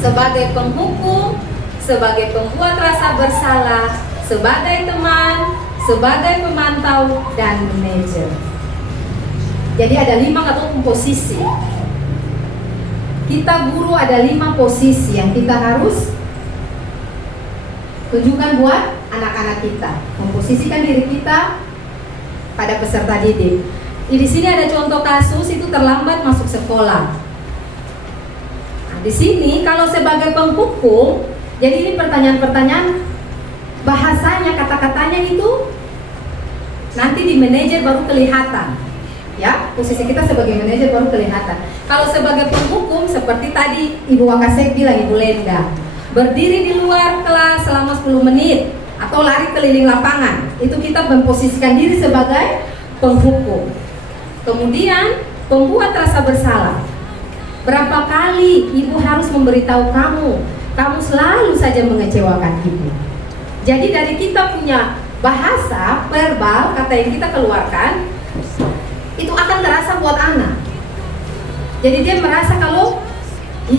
sebagai penghukum, sebagai pembuat rasa bersalah, sebagai teman, sebagai pemantau, dan manajer. Jadi ada 5 atau posisi. Kita guru ada 5 posisi yang kita harus tunjukkan buat anak-anak kita, memposisikan diri kita pada peserta didik. Di sini ada contoh kasus itu terlambat masuk sekolah. Di sini kalau sebagai penghukum, jadi ini pertanyaan-pertanyaan bahasanya, kata-katanya itu nanti di manajer baru kelihatan. Ya, posisi kita sebagai manajer baru kelihatan. Kalau sebagai penghukum seperti tadi Ibu Wakasek bilang, Ibu Lenda, berdiri di luar kelas selama 10 menit atau lari keliling lapangan, itu kita memposisikan diri sebagai penghukum. Kemudian pembuat rasa bersalah. Berapa kali ibu harus memberitahu kamu selalu saja mengecewakan ibu. Jadi dari kita punya bahasa verbal, kata yang kita keluarkan, itu akan terasa buat anak. Jadi dia merasa kalau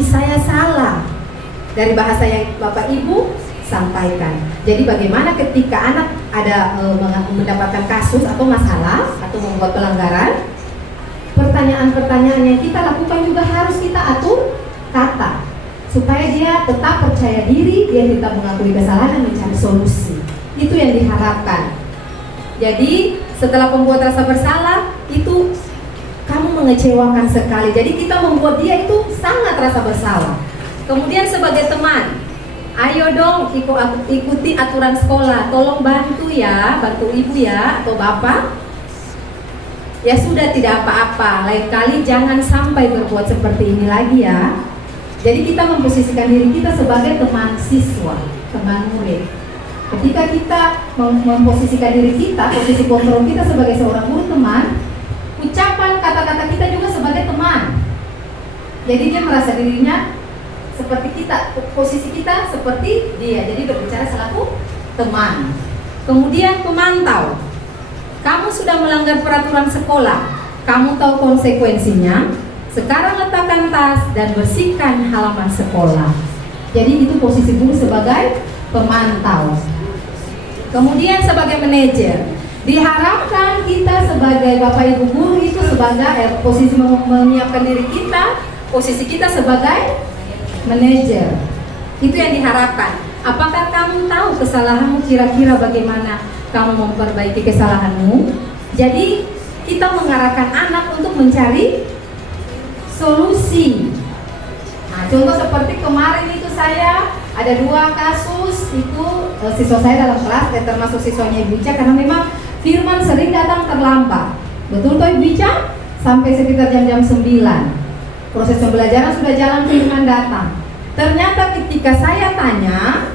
saya salah dari bahasa yang Bapak Ibu sampaikan. Jadi bagaimana ketika anak ada mendapatkan kasus atau masalah atau membuat pelanggaran, pertanyaan-pertanyaan yang kita lakukan juga harus kita atur kata supaya dia tetap percaya diri, dia tetap mengakui kesalahan dan mencari solusi. Itu yang diharapkan. Jadi setelah pembuat rasa bersalah itu kamu mengecewakan sekali. Jadi kita membuat dia itu sangat rasa bersalah. Kemudian sebagai teman, ayo dong ikuti aturan sekolah. Tolong bantu ya, bantu ibu ya atau bapak. Ya sudah, tidak apa-apa. Lain kali jangan sampai berbuat seperti ini lagi ya. Jadi kita memposisikan diri kita sebagai teman siswa, teman murid. Ketika kita memposisikan diri kita, posisi kontrol kita sebagai seorang guru teman, ucapan kata-kata kita juga sebagai teman. Jadi dia merasa dirinya seperti kita, posisi kita seperti dia. Jadi berbicara selaku teman. Kemudian pemantau. Kamu sudah melanggar peraturan sekolah, kamu tahu konsekuensinya. Sekarang letakkan tas dan bersihkan halaman sekolah. Jadi itu posisi guru sebagai pemantau. Kemudian sebagai manajer, diharapkan kita sebagai Bapak Ibu guru itu sebagai posisi menyiapkan diri kita, posisi kita sebagai manajer. Itu yang diharapkan. Apakah kamu tahu kesalahanmu, kira-kira bagaimana kamu memperbaiki kesalahanmu? Jadi kita mengarahkan anak untuk mencari solusi. Nah, contoh seperti kemarin itu saya ada 2 kasus itu siswa saya dalam kelas, termasuk siswanya Ibu Ica, karena memang Firman sering datang terlambat. Betul toh Ibu Ica? Sampai sekitar jam-jam 9. Proses pembelajaran sudah jalan, Firman datang. Ternyata ketika saya tanya,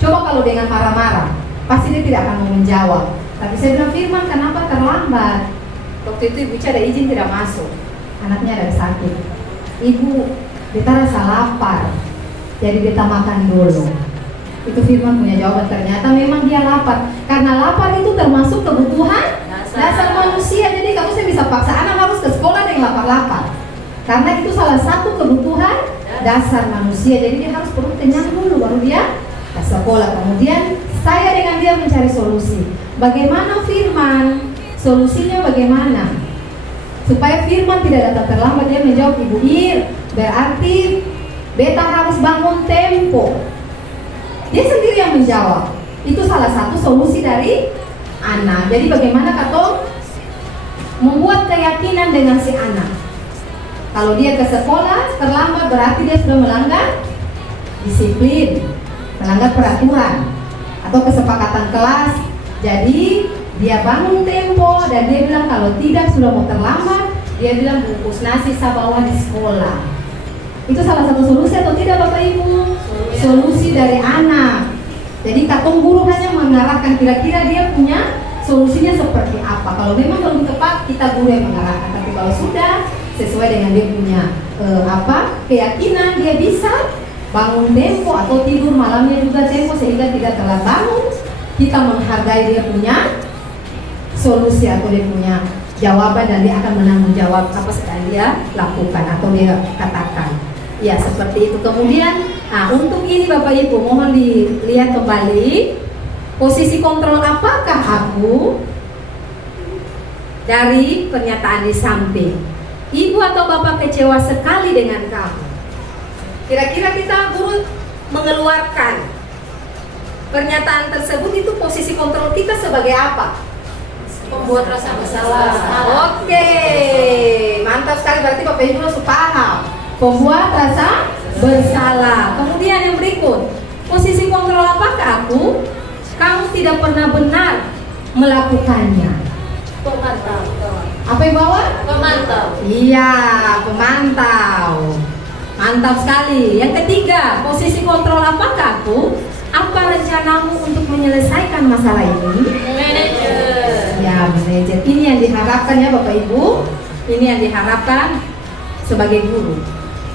coba kalau dengan marah-marah, pasti dia tidak akan mau menjawab. Tapi saya bilang, Firman kenapa terlambat? Waktu itu Ibu Ica ada izin tidak masuk. Anaknya ada sakit. Ibu, beta rasa lapar, jadi beta makan dulu. Itu Firman punya jawaban. Ternyata memang dia lapar. Karena lapar itu termasuk kebutuhan dasar manusia. Jadi kamu saya bisa paksa anak harus ke sekolah dengan lapar-lapar. Karena itu salah satu kebutuhan dasar manusia. Jadi dia harus perlu kenyang dulu baru dia ke sekolah. Kemudian saya dengan dia mencari solusi. Bagaimana Firman? Solusinya bagaimana? Supaya Firman tidak datang terlambat, dia menjawab, Ibu Ir, berarti beta harus bangun tempo. Dia sendiri yang menjawab. Itu salah satu solusi dari anak. Jadi bagaimana Kato membuat keyakinan dengan si anak. Kalau dia ke sekolah terlambat berarti dia sudah melanggar disiplin, melanggar peraturan atau kesepakatan kelas. Jadi dia bangun tempo dan dia bilang kalau tidak sudah mau terlambat, dia bilang bungkus nasi saya bawa di sekolah. Itu salah satu solusi atau tidak Bapak Ibu? Solusi dari anak. Jadi katong guru hanya mengarahkan kira-kira dia punya solusinya seperti apa. Kalau memang belum tepat, kita guru yang mengarahkan. Tapi kalau sudah sesuai dengan dia punya keyakinan, dia bisa bangun tempo atau tidur malamnya juga tempo sehingga tidak telat bangun. Kita menghargai dia punya solusi atau dia punya jawaban dan dia akan menanggung jawab apa yang dia lakukan atau dia katakan. Ya seperti itu. Kemudian, untuk ini Bapak Ibu mohon dilihat kembali posisi kontrol apakah aku dari pernyataan di samping. Ibu atau Bapak kecewa sekali dengan kamu. Kira-kira kita guru mengeluarkan pernyataan tersebut itu posisi kontrol kita sebagai apa? Membuat rasa bersalah. Oke, mantap sekali, berarti Bapak Ibu harus paham. Membuat rasa bersalah. Kemudian yang berikut, posisi kontrol apakah aku? Kamu tidak pernah benar melakukannya. Pemantau. Apa yang bawa? Pemantau. Iya, pemantau. Mantap sekali. Yang ketiga, posisi kontrol apakah aku? Apa rencanamu untuk menyelesaikan masalah ini? Manajer. Ya, manajer. Ini yang diharapkan ya Bapak Ibu. Ini yang diharapkan sebagai guru.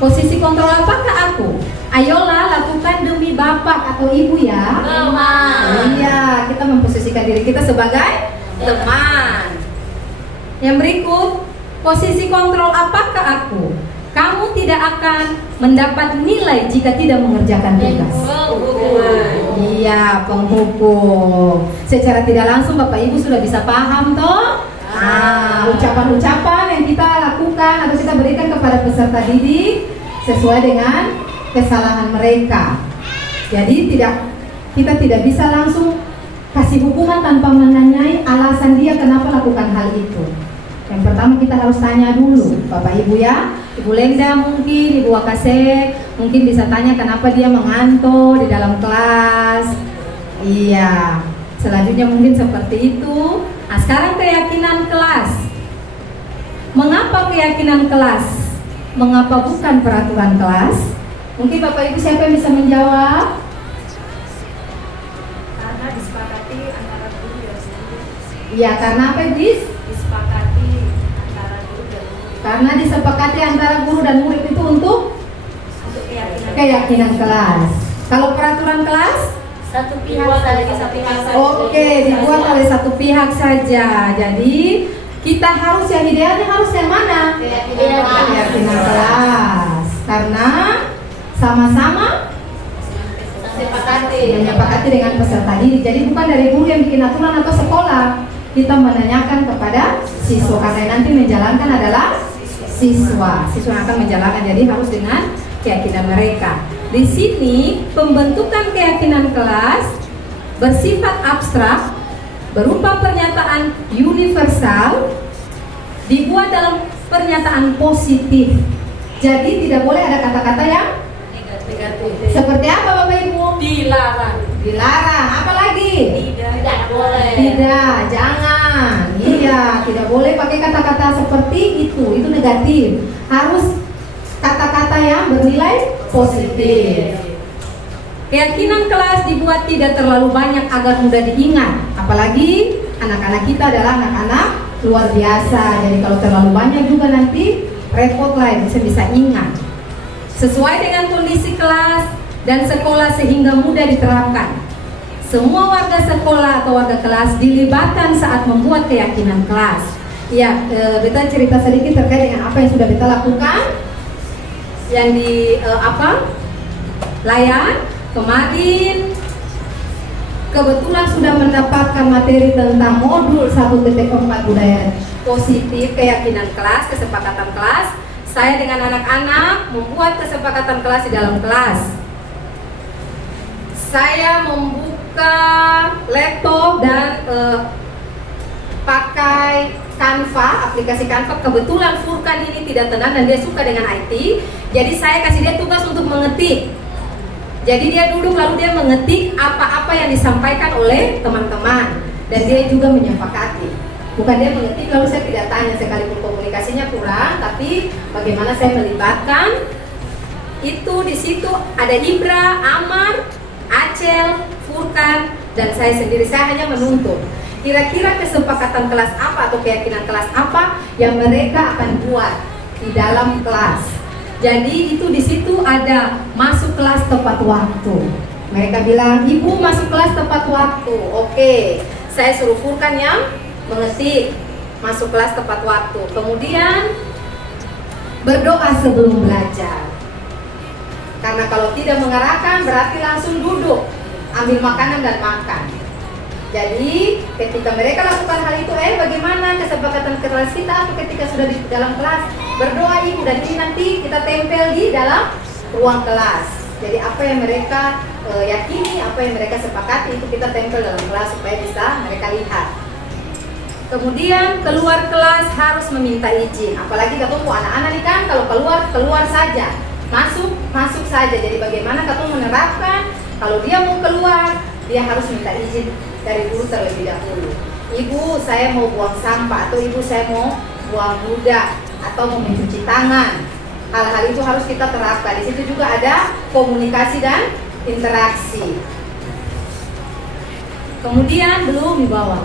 Posisi kontrol apakah aku? Ayolah lakukan demi Bapak atau Ibu ya. Teman. Iya, kita memposisikan diri kita sebagai teman. Yang berikut, posisi kontrol apakah aku? Kamu tidak akan mendapat nilai jika tidak mengerjakan tugas. Iya, penghukum. Secara tidak langsung Bapak Ibu sudah bisa paham toh? Ucapan-ucapan yang kita lakukan atau kita berikan kepada peserta didik sesuai dengan kesalahan mereka. Jadi kita tidak bisa langsung kasih hukuman tanpa menanyai alasan dia kenapa lakukan hal itu. Yang pertama kita harus tanya dulu, Bapak Ibu ya. Ibu Lenda mungkin, Ibu Wakase mungkin bisa tanya kenapa dia mengantuk di dalam kelas. Iya, selanjutnya mungkin seperti itu. Nah, sekarang keyakinan kelas. Mengapa keyakinan kelas? Mengapa bukan peraturan kelas? Mungkin Bapak Ibu siapa yang bisa menjawab? Karena disepakati antara guru dan murid. Ya, karena apa, Bis? Disepakati antara guru dan murid. Karena disepakati antara guru dan murid itu untuk keyakinan kelas. Kalau peraturan kelas? Satu pihak saja. Oke, dibuat oleh satu pihak saja. Jadi kita harus yang idealnya harus yang mana? Keyakinan kelas. Karena sama-sama menyepakati dengan peserta didik. Jadi bukan dari guru yang bikin aturan atau sekolah. Kita menanyakan kepada siswa karena nanti menjalankan adalah siswa. Siswa akan menjalankan. Jadi harus dengan keyakinan mereka. Di sini pembentukan keyakinan kelas bersifat abstrak berupa pernyataan universal dibuat dalam pernyataan positif. Jadi tidak boleh ada kata-kata yang Negatif. seperti apa Bapak Ibu? Dilarang. Dilarang. Apalagi? Tidak boleh. Tidak, jangan. Iya, tidak boleh pakai kata-kata seperti itu. Itu negatif. Harus kata-kata yang bernilai positif. Keyakinan kelas dibuat tidak terlalu banyak agar mudah diingat. Apalagi anak-anak kita adalah anak-anak luar biasa. Jadi kalau terlalu banyak juga nanti repot lah, bisa ingat. Sesuai dengan kondisi kelas dan sekolah sehingga mudah diterapkan. Semua warga sekolah atau warga kelas dilibatkan saat membuat keyakinan kelas. Ya, Beta cerita sedikit terkait dengan apa yang sudah Beta lakukan. Yang di Layan kemarin kebetulan sudah mendapatkan materi tentang modul 1.4 budaya positif, keyakinan kelas, kesepakatan kelas. Saya dengan anak-anak membuat kesepakatan kelas di dalam kelas. Saya membuka laptop dan pakai Canva, aplikasi Canva. Kebetulan Furkan ini tidak tenang dan dia suka dengan IT. Jadi saya kasih dia tugas untuk mengetik. Jadi dia duduk lalu dia mengetik apa-apa yang disampaikan oleh teman-teman. Dan dia juga menyepakati. Bukan dia mengetik lalu saya tidak tanya, sekalipun komunikasinya kurang, tapi bagaimana saya melibatkan itu. Di situ ada Ibra, Amar, Acel, Furkan, dan saya sendiri. Saya hanya menuntut kira-kira kesepakatan kelas apa atau keyakinan kelas apa yang mereka akan buat di dalam kelas. Jadi itu di situ ada masuk kelas tepat waktu. Mereka bilang, Ibu masuk kelas tepat waktu. Oke, saya suruh Furkan yang mengetik, masuk kelas tepat waktu. Kemudian berdoa sebelum belajar. Karena kalau tidak mengarahkan berarti langsung duduk, ambil makanan dan makan. Jadi ketika mereka lakukan hal itu, bagaimana kesepakatan kelas kita atau ketika sudah di dalam kelas? Berdoa Ibu, dan ini nanti kita tempel di dalam ruang kelas. Jadi apa yang mereka yakini, apa yang mereka sepakati itu kita tempel dalam kelas supaya bisa mereka lihat. Kemudian keluar kelas harus meminta izin. Apalagi ketemu anak-anak nih kan, kalau keluar saja, masuk saja. Jadi bagaimana ketemu menerapkan kalau dia mau keluar, dia harus minta izin dari guru terlebih dahulu. Ibu, saya mau buang sampah, atau ibu saya mau buang ludah, atau mau mencuci tangan. Hal-hal itu harus kita terapkan. Di situ juga ada komunikasi dan interaksi. Kemudian belum di bawah.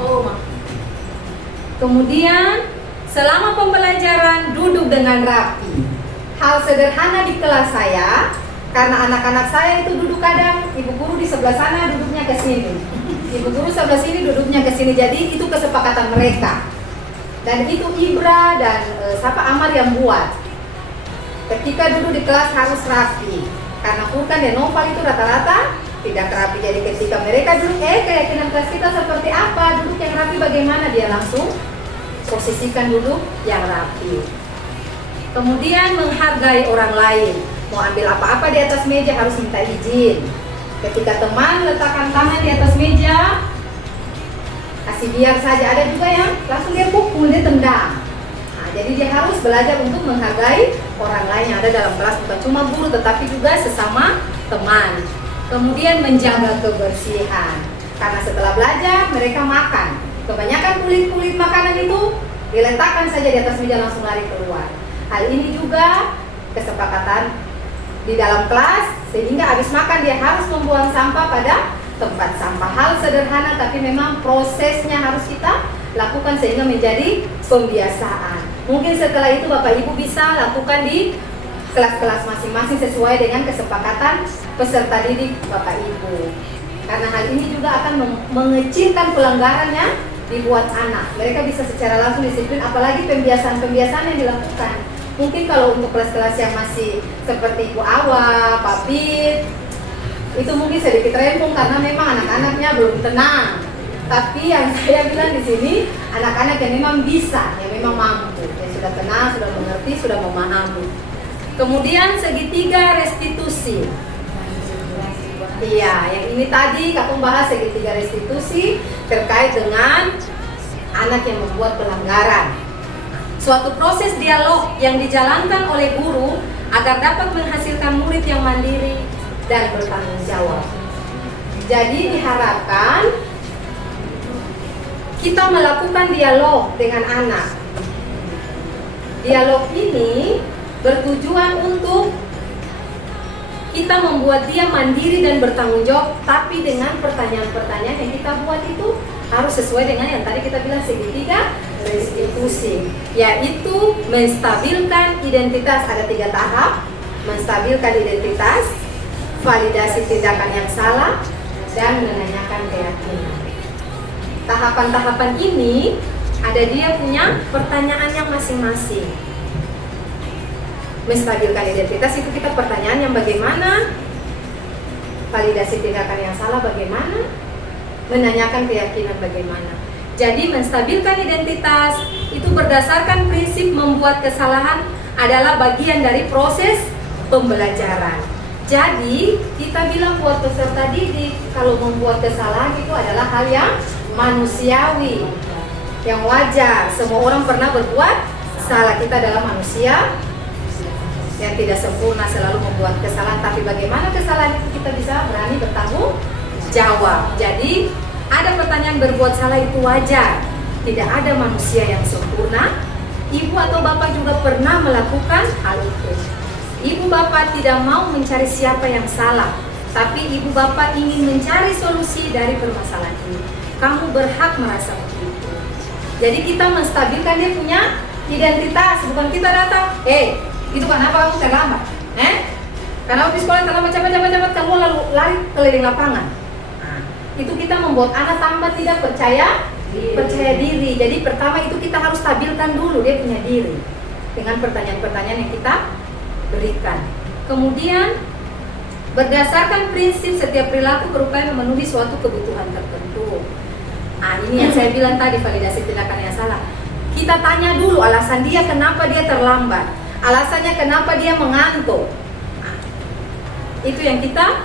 Kemudian selama pembelajaran duduk dengan rapi. Hal sederhana di kelas saya, karena anak-anak saya itu duduk kadang ibu guru di sebelah sana duduknya ke sini, ibu guru sebelah sini duduknya ke sini. Jadi itu kesepakatan mereka. Dan itu Ibra dan Amar yang buat. Ketika duduk di kelas harus rapi. Karena Furkan dan Noval itu rata-rata tidak rapi. Jadi ketika mereka duduk, keyakinan kelas kita seperti apa? Duduk yang rapi bagaimana? Dia langsung posisikan duduk yang rapi. Kemudian menghargai orang lain. Mau ambil apa-apa di atas meja harus minta izin. Ketika teman letakkan tangan di atas meja, kasih biar saja. Ada juga yang langsung dia pukul, dia tendang. Nah, jadi dia harus belajar untuk menghargai orang lain yang ada dalam kelas, bukan cuma guru tetapi juga sesama teman. Kemudian menjaga kebersihan. Karena setelah belajar mereka makan. Kebanyakan kulit-kulit makanan itu diletakkan saja di atas meja langsung lari keluar. Hal ini juga kesepakatan di dalam kelas, sehingga habis makan dia harus membuang sampah pada tempat sampah. Hal sederhana tapi memang prosesnya harus kita lakukan sehingga menjadi pembiasaan. Mungkin setelah itu Bapak Ibu bisa lakukan di kelas-kelas masing-masing sesuai dengan kesepakatan peserta didik Bapak Ibu. Karena hal ini juga akan mengecilkan pelanggarannya dibuat anak. Mereka bisa secara langsung disiplin, apalagi pembiasaan-pembiasaan yang dilakukan. Mungkin kalau untuk kelas-kelas yang masih seperti Ibu Awa, Pak Bit, itu mungkin sedikit rempong karena memang anak-anaknya belum tenang. Tapi yang saya bilang di sini, anak-anak yang memang bisa, yang memang mampu, yang sudah tenang, sudah mengerti, sudah memahami. Kemudian segitiga restitusi. Iya, yang ini tadi Kakung bahas segitiga restitusi terkait dengan anak yang membuat pelanggaran. Suatu proses dialog yang dijalankan oleh guru agar dapat menghasilkan murid yang mandiri dan bertanggung jawab. Jadi diharapkan kita melakukan dialog dengan anak. Dialog ini bertujuan untuk kita membuat dia mandiri dan bertanggung jawab, tapi dengan pertanyaan-pertanyaan yang kita buat itu harus sesuai dengan yang tadi kita bilang segitiga restitusi, yaitu menstabilkan identitas. Ada 3 tahap: menstabilkan identitas, validasi tindakan yang salah, dan menanyakan keyakinan. Tahapan-tahapan ini ada dia punya pertanyaannya masing-masing. Menstabilkan identitas itu kita pertanyaan yang bagaimana, validasi tindakan yang salah bagaimana, menanyakan keyakinan bagaimana. Jadi menstabilkan identitas itu berdasarkan prinsip membuat kesalahan adalah bagian dari proses pembelajaran. Jadi kita bilang buat peserta didik kalau membuat kesalahan itu adalah hal yang manusiawi, yang wajar. Semua orang pernah berbuat salah, kita adalah manusia yang tidak sempurna, selalu membuat kesalahan. Tapi bagaimana kesalahan itu kita bisa berani bertanggung jawab. Jadi ada pertanyaan berbuat salah itu wajar. Tidak ada manusia yang sempurna. Ibu atau bapak juga pernah melakukan hal itu. Ibu bapak tidak mau mencari siapa yang salah, tapi ibu bapak ingin mencari solusi dari permasalahan ini. Kamu berhak merasa begitu. Jadi kita menstabilkan dia punya identitas. Bukan kita datang, itu kenapa kamu terlambat? Karena di sekolah terlambat, cepat, kamu lalu lari keliling lapangan. Nah, itu kita membuat anak tambah tidak percaya diri. Jadi pertama itu kita harus stabilkan dulu dia punya diri dengan pertanyaan-pertanyaan yang kita berikan. Kemudian berdasarkan prinsip setiap perilaku berupaya memenuhi suatu kebutuhan tertentu. Nah, ini yang saya bilang tadi, validasi tindakan yang salah. Kita tanya dulu alasan dia kenapa dia terlambat, alasannya kenapa dia mengantuk. Nah, itu yang kita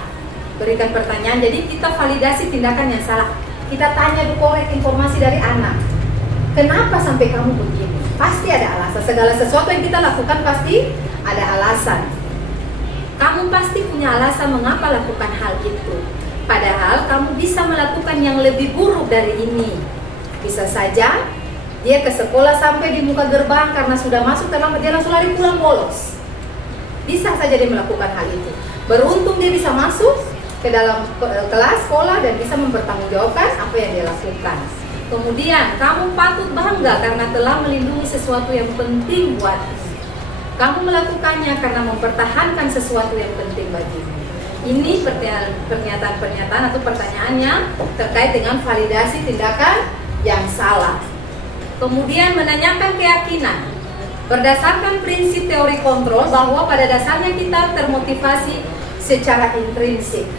berikan pertanyaan. Jadi kita validasi tindakan yang salah. Kita tanya dulu, korek informasi dari anak. Kenapa sampai kamu begini? Pasti ada alasan. Segala sesuatu yang kita lakukan pasti ada alasan. Kamu pasti punya alasan mengapa lakukan hal itu. Padahal kamu bisa melakukan yang lebih buruk dari ini. Bisa saja dia ke sekolah sampai di muka gerbang karena sudah masuk terlambat, dia langsung lari pulang bolos. Bisa saja dia melakukan hal itu. Beruntung dia bisa masuk ke dalam kelas sekolah dan bisa mempertanggungjawabkan apa yang dia lakukan. Kemudian kamu patut bangga karena telah melindungi sesuatu yang penting buatmu. Kamu melakukannya karena mempertahankan sesuatu yang penting bagimu. Ini pernyataan-pernyataan atau pertanyaannya terkait dengan validasi tindakan yang salah. Kemudian menanyakan keyakinan. Berdasarkan prinsip teori kontrol bahwa pada dasarnya kita termotivasi secara intrinsik.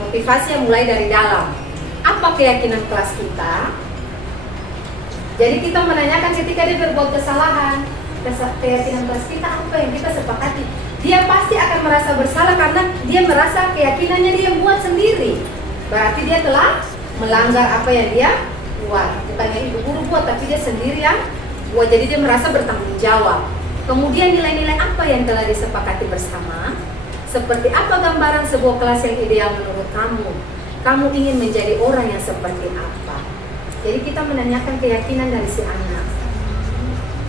Motivasi yang mulai dari dalam. Apa keyakinan kelas kita? Jadi kita menanyakan ketika dia berbuat kesalahan, keyakinan kelas kita apa yang kita sepakati. Dia pasti akan merasa bersalah karena dia merasa keyakinannya dia buat sendiri. Berarti dia telah melanggar apa yang dia buat. Bukannya ibu guru buat, tapi dia sendiri yang buat. Jadi dia merasa bertanggung jawab. Kemudian nilai-nilai apa yang telah disepakati bersama? Seperti apa gambaran sebuah kelas yang ideal menurut kamu? Kamu ingin menjadi orang yang seperti apa? Jadi kita menanyakan keyakinan dari si anak.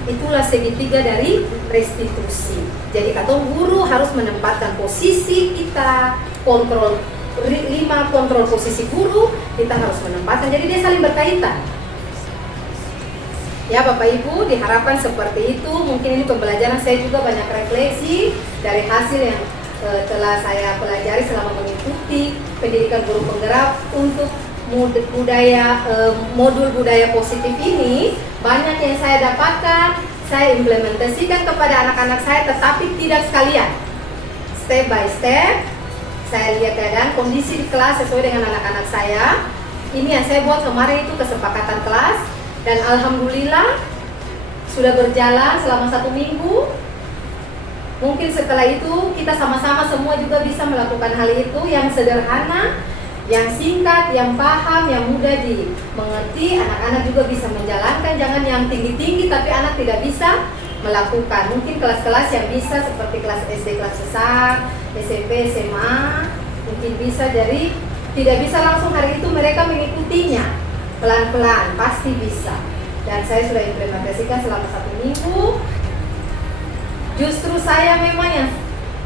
Itulah segitiga dari restitusi. Jadi kata guru harus menempatkan posisi kita, kontrol 5 kontrol posisi guru, kita harus menempatkan. Jadi dia saling berkaitan. Ya Bapak Ibu, diharapkan seperti itu. Mungkin ini pembelajaran saya juga banyak refleksi dari hasil yang telah saya pelajari selama mengikuti pendidikan guru penggerak untuk modul budaya positif ini. Banyak yang saya dapatkan, saya implementasikan kepada anak-anak saya, tetapi tidak sekalian. Step by step, saya lihat keadaan kondisi di kelas sesuai dengan anak-anak saya. Ini yang saya buat kemarin itu kesepakatan kelas, dan alhamdulillah sudah berjalan selama 1 minggu. Mungkin setelah itu kita sama-sama semua juga bisa melakukan hal itu yang sederhana, yang singkat, yang paham, yang mudah dimengerti. Anak-anak juga bisa menjalankan, jangan yang tinggi-tinggi tapi anak tidak bisa melakukan. Mungkin kelas-kelas yang bisa seperti kelas SD kelas besar, SMP, SMA mungkin bisa. Jadi tidak bisa langsung hari itu mereka mengikutinya, pelan-pelan pasti bisa. Dan saya sudah implementasikan selama 1 minggu. Justru saya memang yang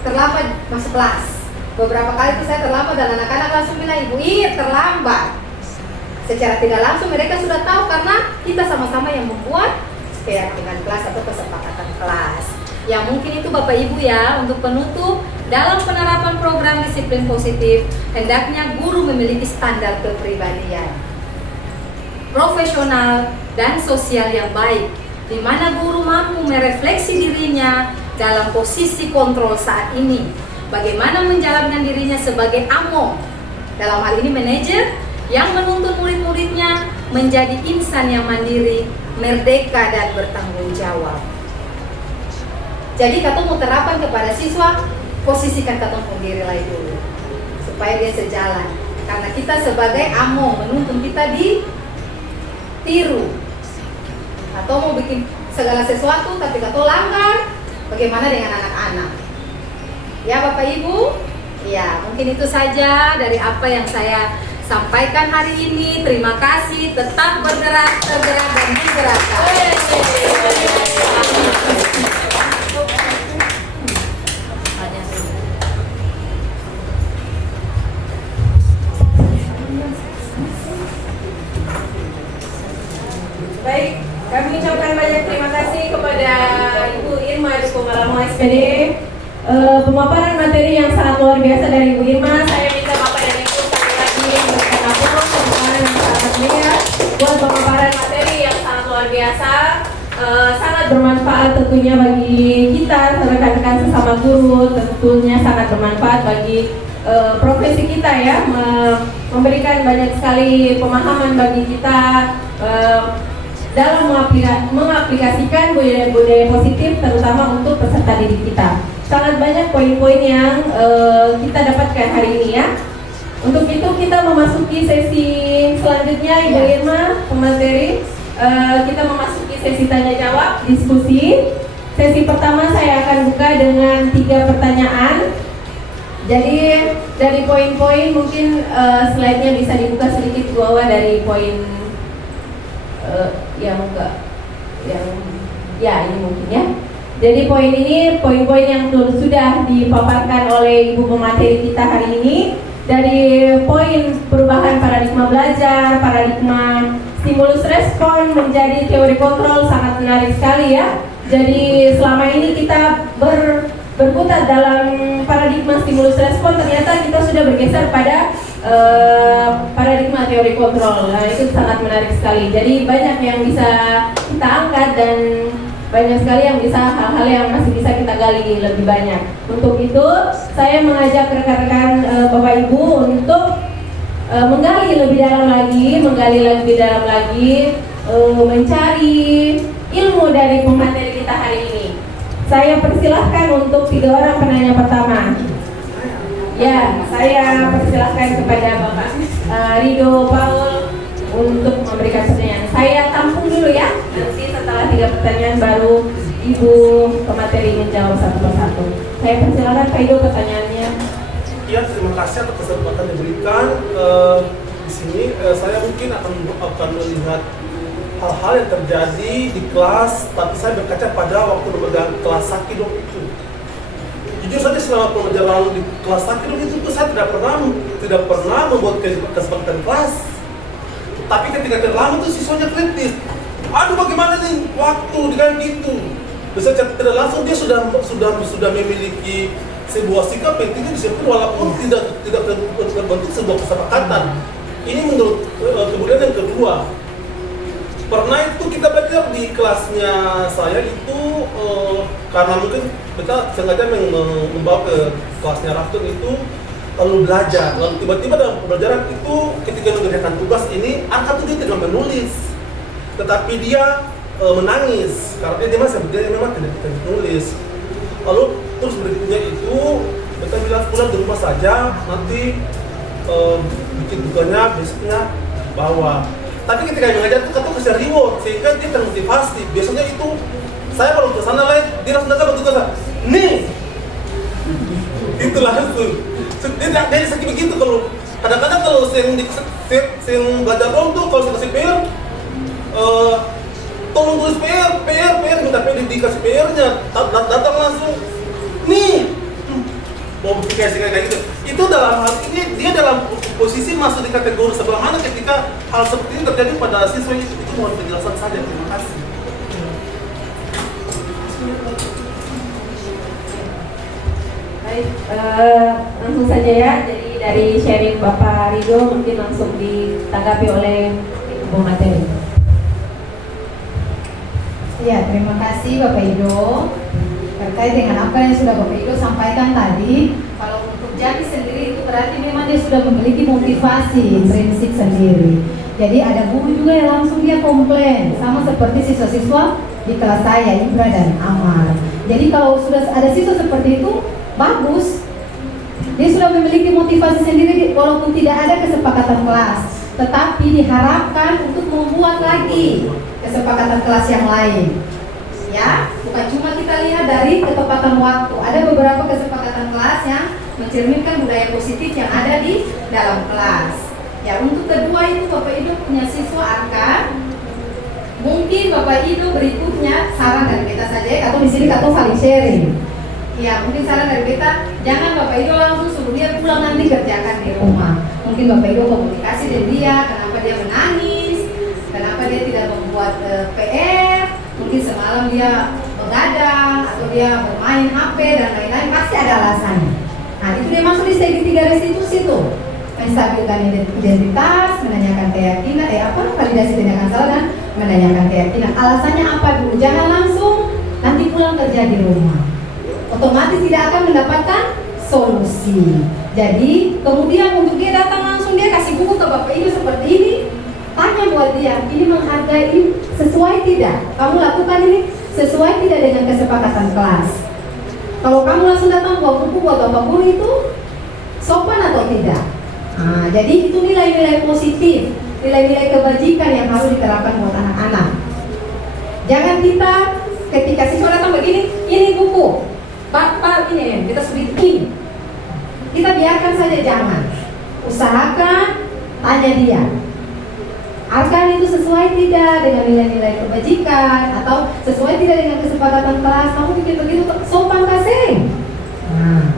terlambat masuk kelas. Beberapa kali itu saya terlambat dan anak-anak langsung bilang, "Ibu, terlambat." Secara tidak langsung mereka sudah tahu karena kita sama-sama yang membuat keyakinan kelas atau kesepakatan kelas. Ya mungkin itu Bapak Ibu ya, untuk penutup, dalam penerapan program disiplin positif, hendaknya guru memiliki standar kepribadian profesional dan sosial yang baik, di mana guru mampu merefleksi dirinya dalam posisi kontrol saat ini, bagaimana menjalankan dirinya sebagai among, dalam hal ini manajer, yang menuntun murid-muridnya menjadi insan yang mandiri, merdeka dan bertanggung jawab. Jadi katong mau terapkan kepada siswa, posisikan katong sendiri lagi dulu, supaya dia sejalan. Karena kita sebagai among menuntun kita ditiru, atau mau bikin segala sesuatu tapi katong langgar, bagaimana dengan anak-anak? Ya Bapak Ibu, ya mungkin itu saja dari apa yang saya sampaikan hari ini. Terima kasih, tetap bergerak, tergerak dan digerakkan. Baik, kami ucapkan banyak terima kasih kepada Ibu Irma Dukumalamo SPD. Pemaparan materi yang sangat luar biasa dari Ibu Irma. Saya minta Bapak dan Ibu sekali lagi memberikan aplaus pemaparan yang sangat meriah buat pemaparan materi yang sangat luar biasa. Sangat bermanfaat tentunya bagi kita rekan-rekan sesama guru, tentunya sangat bermanfaat bagi profesi kita ya, memberikan banyak sekali pemahaman bagi kita dalam mengaplikasikan budaya positif, terutama untuk peserta didik kita. Sangat banyak poin-poin yang kita dapatkan hari ini ya. Untuk itu kita memasuki sesi selanjutnya, Ibu Irma, pemateri. Kita memasuki sesi tanya jawab, diskusi. Sesi pertama saya akan buka dengan 3 pertanyaan. Jadi dari poin-poin mungkin slide-nya bisa dibuka sedikit bawah dari poin yang enggak, yang ya ini mungkin ya. Jadi poin ini poin-poin yang sudah dipaparkan oleh Ibu pemateri kita hari ini. Dari poin perubahan paradigma belajar, paradigma stimulus respon menjadi teori kontrol, sangat menarik sekali ya. Jadi selama ini kita berputar dalam paradigma stimulus respon, ternyata kita sudah bergeser pada paradigma teori kontrol. Nah, itu sangat menarik sekali. Jadi banyak yang bisa kita angkat dan banyak sekali yang bisa, hal-hal yang masih bisa kita gali lebih banyak. Untuk itu saya mengajak rekan-rekan Bapak Ibu untuk menggali lebih dalam lagi, mencari ilmu dari pemateri kita hari ini. Saya persilahkan untuk 3 orang penanya pertama. Ya, saya persilahkan kepada Bapak Rido Paul untuk memberikan pertanyaan. Saya tampung dulu ya. Nanti setelah 3 pertanyaan baru Ibu pemateri menjawab satu persatu. Saya persilakan Pak Rido pertanyaannya. Ya, terima kasih atas kesempatan diberikan. Di sini saya mungkin akan melihat hal-hal yang terjadi di kelas, tapi saya berkaca pada waktu memegang kelas Sakido itu. jujur saja selama pembelajaran di kelas 1 itu saya tidak pernah membuat kesepakatan kelas. Tapi ketika terlambat itu siswanya kritis. Aduh bagaimana nih waktu dengan gitu. Biasanya tidak langsung dia sudah memiliki sebuah sikap yang tidak disebut walaupun tidak terbentuk sebuah kesepakatan. Ini menurut kemudian yang kedua, pernah itu kita belajar di kelasnya saya itu karena mungkin kita sengaja membawa ke kelasnya Raftun itu lalu belajar, lalu tiba-tiba dalam pembelajaran itu ketika mengerjakan tugas ini angka tuh dia tidak menulis, tetapi dia menangis karena dia memang tidak menulis. Lalu terus berikutnya itu kita bilang pulang di rumah saja, nanti bikin tugasnya besoknya bawa. Tapi ketika mengajar itu kita kasih reward sehingga dia termotivasi. Biasanya itu saya kalau ke sana lain dia langsung datang ke tugas nih, itulah itu. Dia sakit begitu kalau kadang-kadang kalau sing belajar tuh kalau saya kasih PR, tolong tulis PR minta PR dikasih PR-nya datang langsung nih mau kayak gitu. Itu dalam hal ini dia dalam posisi masuk di kategori sebelah mana ketika hal seperti ini terjadi pada siswa itu mohon penjelasan saja. Terima kasih. Baik, langsung saja ya. Jadi dari sharing Bapak Ridho mungkin langsung ditanggapi oleh Ibu Materi. Ya, terima kasih Bapak Ido. Terkait dengan apa yang sudah Bapak Ido sampaikan tadi, kalau untuk Jaki sendiri itu berarti memang dia sudah memiliki motivasi intrinsik sendiri. Jadi ada guru juga yang langsung dia komplain, sama seperti siswa-siswa di kelas saya, Ibra dan Amar. Jadi kalau sudah ada siswa seperti itu, bagus. Dia sudah memiliki motivasi sendiri walaupun tidak ada kesepakatan kelas, tetapi diharapkan untuk membuat lagi kesepakatan kelas yang lain. Ya, bukan cuma kita lihat dari ketepatan waktu. Ada beberapa kesepakatan kelas yang mencerminkan budaya positif yang ada di dalam kelas. Ya, untuk kedua itu Bapak Ido punya siswa akan mungkin Bapak Ido berikutnya saran dari beta saja atau di sini atau saling sharing. Ya, mungkin saran dari beta jangan Bapak Ido langsung suruh dia pulang nanti kerjakan di rumah. Mungkin Bapak Ido komunikasi dengan dia, kenapa dia menangis, kenapa dia tidak membuat PR. Mungkin semalam dia begadang atau dia bermain HP dan lain-lain, pasti ada alasannya. Nah, itu dia masuk di segitiga restitusi itu. Menstabilkan identitas, menanyakan keyakinan, validasi tindakan salah dan menanyakan keyakinan. Alasannya apa dulu? Jangan langsung nanti pulang kerja di rumah. Otomatis tidak akan mendapatkan solusi. Jadi, kemudian untuk dia datang langsung dia kasih buku ke Bapak Ibu seperti ini. Tanya buat dia, ini menghargai sesuai tidak? Kamu lakukan ini sesuai tidak dengan kesepakatan kelas? Kalau kamu langsung datang bawa buku buat Bapak Guru itu sopan atau tidak? Nah, jadi itu nilai-nilai positif, nilai-nilai kebajikan yang harus diterapkan buat anak-anak. Jangan kita ketika siswa datang begini, ini buku, Pak ini kita sudah ini. Kita biarkan saja, jangan. Usahakan tanya dia. Akan itu sesuai tidak dengan nilai-nilai kebajikan atau sesuai tidak dengan kesepakatan kelas? Kamu bikin begitu sopan kasih. Nah,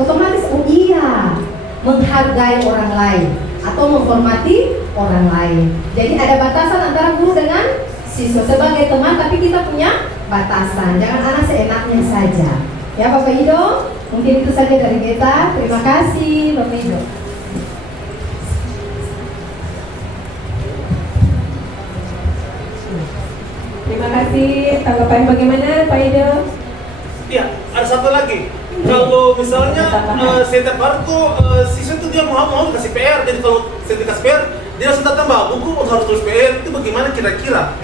otomatis oh iya, menghargai orang lain atau menghormati orang lain. Jadi ada batasan antara guru dengan siswa sebagai teman, tapi kita punya batasan. Jangan anak seenaknya saja. Ya Bapak Ido, mungkin itu saja dari kita. Terima kasih Bapak Ido. Terima kasih. Tanggapan bagaimana Pak Ido? Iya, ada satu lagi. Kalau misalnya setiap hari tuh siswa tuh dia mau kasih PR, jadi kalau saya dikasih PR, dia langsung datang bawa buku harus tulis PR, itu bagaimana kira-kira?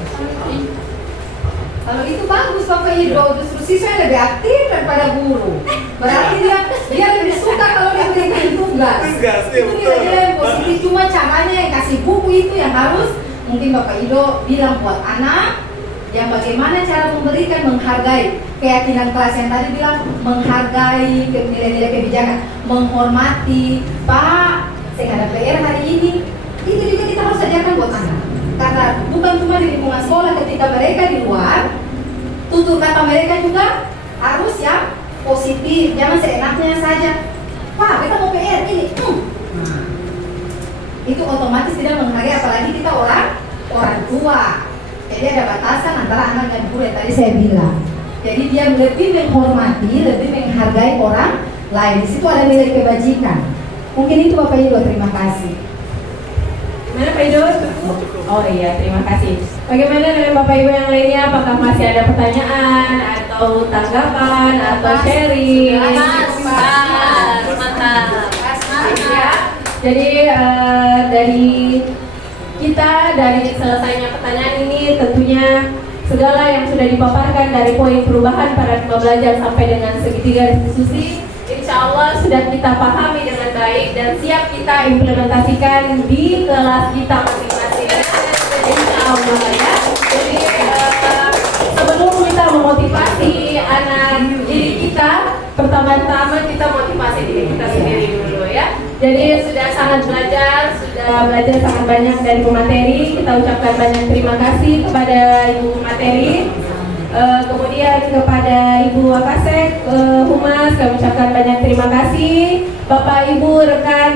Kalau itu bagus Bapak Ido, justru siswa yang lebih aktif daripada guru. Berarti dia lebih suka kalau dia berikan tugas. Itu nilai-nilai yang positif. Cuma caranya yang kasih buku itu yang harus mungkin Bapak Ido bilang buat anak. Yang bagaimana cara memberikan, menghargai keyakinan kelas yang tadi bilang, menghargai nilai-nilai kebijakan, menghormati. Pak, saya nggak ada PR hari ini. Itu juga kita harus ajarkan buat anak. Karena bukan cuma di lingkungan sekolah, ketika mereka di luar, tutur kata mereka juga harus yang positif, jangan seenaknya saja. Wah, kita mau PR ini. Nah, itu otomatis tidak menghargai, apalagi kita orang tua. Jadi ada batasan antara anak dan guru yang tadi saya bilang. Jadi dia lebih menghormati, lebih menghargai orang lain. Di situ ada nilai kebajikan. Mungkin itu Bapak Ibu, terima kasih. Gimana Pak Ido? Oh iya, terima kasih. Bagaimana dengan Bapak Ibu yang lainnya? Apakah masih ada pertanyaan atau tanggapan atau sharing? Ya. Jadi dari kita, dari selesainya pertanyaan ini, tentunya segala yang sudah dipaparkan dari poin perubahan paradigma belajar sampai dengan segitiga diskusi, insya Allah sudah kita pahami dengan baik dan siap kita implementasikan di kelas kita masing-masing. Insya Allah ya. Jadi sebelum kita memotivasi anak diri kita, pertama-tama kita motivasi diri kita sendiri dulu ya. Jadi sudah sangat belajar sangat banyak dari Bu Materi. Kita ucapkan banyak terima kasih kepada Ibu Materi. Kemudian kepada Ibu Wakasek, Humas, kami ucapkan banyak terima kasih. Bapak Ibu rekan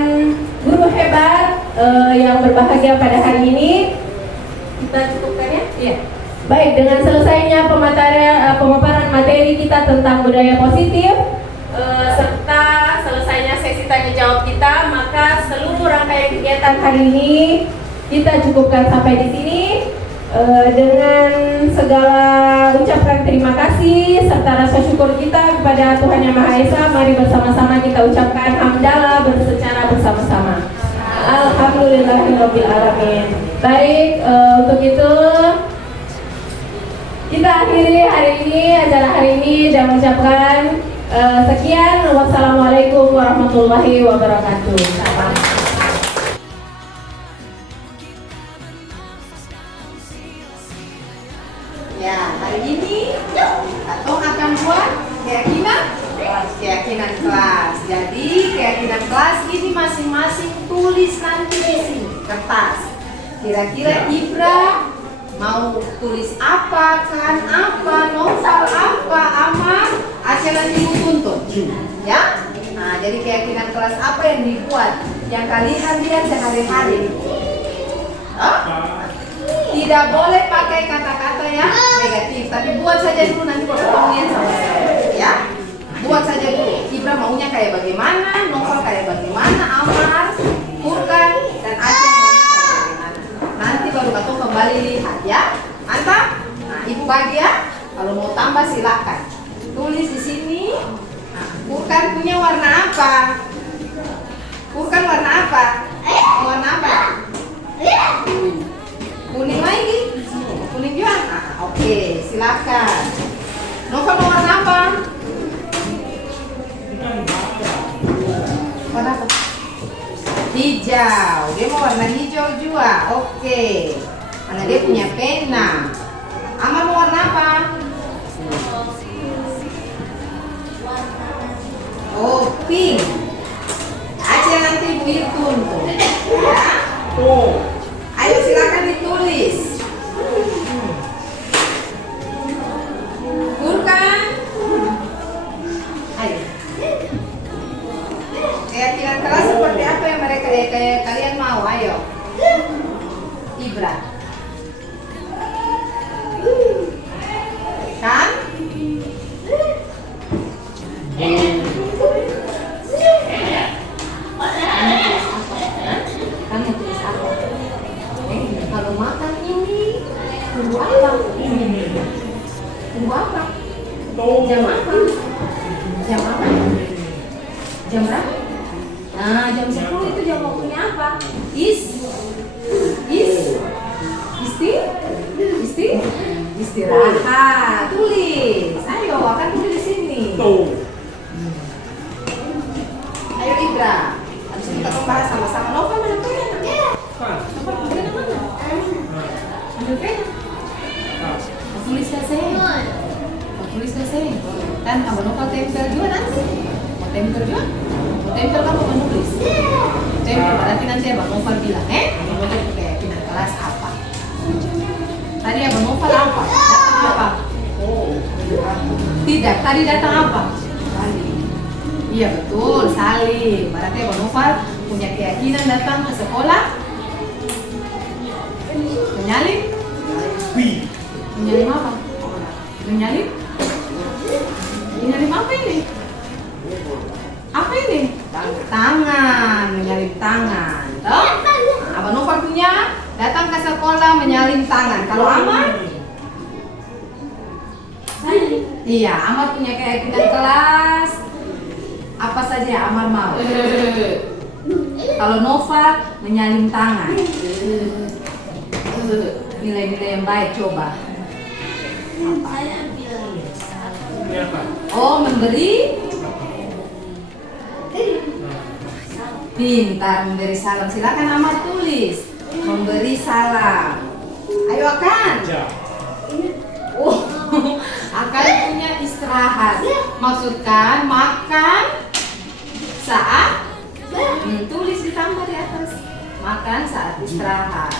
guru hebat yang berbahagia pada hari ini. Kita cukupkan ya? Iya. Baik, dengan selesainya pemaparan materi kita tentang budaya positif, serta selesainya sesi tanya jawab kita, maka seluruh rangkaian kegiatan hari ini kita cukupkan sampai di sini. Dengan segala ucapkan terima kasih serta rasa syukur kita kepada Tuhan Yang Maha Esa, mari bersama-sama kita ucapkan hamdalah secara bersama-sama. Alhamdulillahirabbil alamin. Baik, untuk itu kita akhiri hari ini, acara hari ini, dan mengucapkan sekian. Wassalamualaikum warahmatullahi wabarakatuh. Ya, hari ini Atong akan buat keyakinan kelas. Jadi keyakinan kelas ini masing-masing tulis nanti di sini kertas. Kira-kira Ibra mau tulis apa, kan apa, novel apa, aman, acara ibu tuntut, ya. Nah, jadi keyakinan kelas apa yang dibuat, yang kalian lihat sehari-hari. Tidak boleh pakai kata-kata yang negatif, tapi buat saja dulu, nanti kalau kamu lihat sama saya, ya. Buat saja dulu. Ibra maunya kayak bagaimana, novel kayak bagaimana, Amar, Furkan, dan Aceh maunya kayak bagaimana. Nanti baru Katong kembali lihat, ya. Mantap? Nah, Ibu bagi ya. Kalau mau tambah silakan. Tulis di sini. Nah, Furkan punya warna apa? Furkan warna apa? Warna apa? Kuning lagi? Kuning juga? Nah, oke, silakan. Novel mau warna apa? Warna apa? Hijau. Dia mau warna hijau juga. Oke. Karena dia punya pena. Amar mau warna apa? Oh, pink. Aceh nanti Ibu hitung tuh. Ya. Ayo silakan ditulis. Furkan. Ayo. Keyakinan kelas seperti apa yang mereka kayak kalian mau? Ayo. Ibra. Kan? Kamu tulis apa? Kalau makan ini tunggu apa? Tunggu apa? Jam apa? Jam apa? Jam berapa? Nah, jam 10 itu jam waktunya apa? Istirahat. Tulis. Ayo, akan tulis di sini. Ayo Ibra. Habis ini kita bahas sama-sama. Novel mana pena? Novel pena mana? Ambil pena. Tulis saya. Tulis saya. Kan abang Novel tempel juga nanti. Mau tempel juga? Mau tempel kamu menulis? Tempel berarti nanti abang Novel bilang, mau jadi keyakinan kelas apa? Tadi abang Novel apa? Datang apa? Tidak, tadi datang apa? Iya betul, saling. Berarti Abang Noval punya keyakinan datang ke sekolah menyalin. Menyalin apa? Menyalin? Menyalin apa ini? Apa ini? Tangan, menyalin tangan. Toh? Abang Noval punya datang ke sekolah menyalin tangan. Kalau Amar? Iya, Amar punya keyakinan kelas. Apa saja yang Amar mau. Kalau Noval menyalin tangan. Nilai-nilai yang baik coba. Oh, memberi. Pintar, memberi salam. Silakan Amar tulis. Memberi salam. Ayo Akan. Oh, Akan punya istirahat. Maksudkan makan saat tulis ditambah di atas. Makan saat istirahat.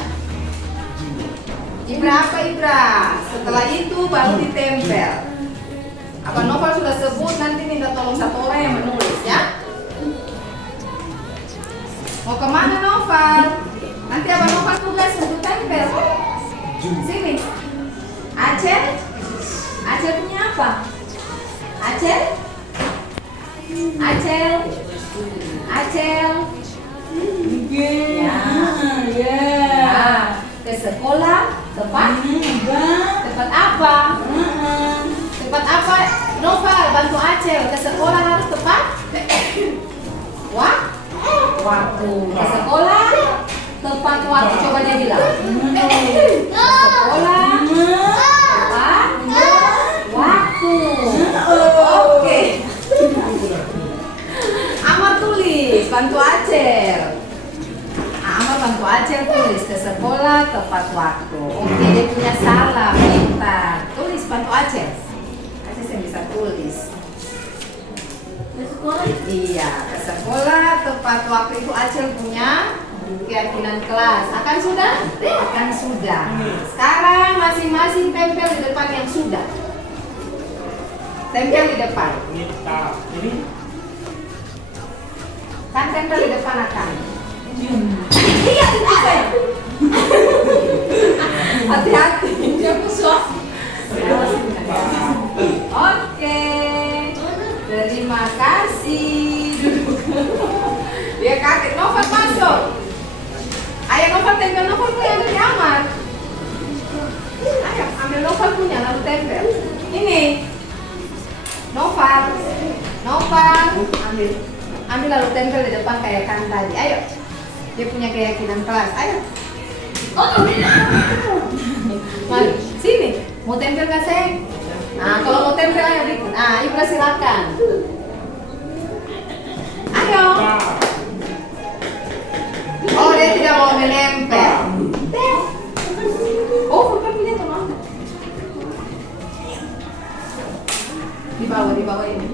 Ibra apa Ibra? Setelah itu baru ditempel. Abang Noval sudah sebut, nanti minta tolong satu orang yang menulis ya. Mau kemana Noval? Nanti Abang Noval tugas untuk tempel. Sini. Acel? Acel punya apa? Acel? Acel? Acel? Ya. Ke sekolah tepat? Tepat apa? Tepat apa? Noval bantu Acel ke sekolah harus tepat? Waktu ke sekolah tepat waktu. Coba dia bilang. Sekolah tepat waktu. Oke. Amar tulis bantu Acel. Amar bantu Acel tulis ke sekolah tepat waktu. Oke, dia punya salah, pintar. Tulis bantu Acel. Acel yang bisa tulis. Iya, ke sekolah tepat waktu itu Acel punya keyakinan kelas. Akan sudah? Akan sudah. Sekarang masing-masing tempel di depan yang sudah. Tempel di depan. Kan tempel di depan Akan. Iya, itu saya. Hati-hati. Dia musuh. Oke. Terima kasih. Dia kaget. Noval masuk. Ayo Noval tempel. Noval punya ada di Amar. Ayo ambil Noval punya lalu tempel. Ini. Noval. Ambil lalu tempel di depan kayak kan tadi. Ayo. Dia punya keyakinan kelas. Ayo. Mari sini. Mau tempel gak Seng? Nah, kalau mau tempel ayo bikin. Nah, Ibra silakan. Ayo. Oh, dia tidak mau menempel. Oh, bukan punya teman. Di bawah ini.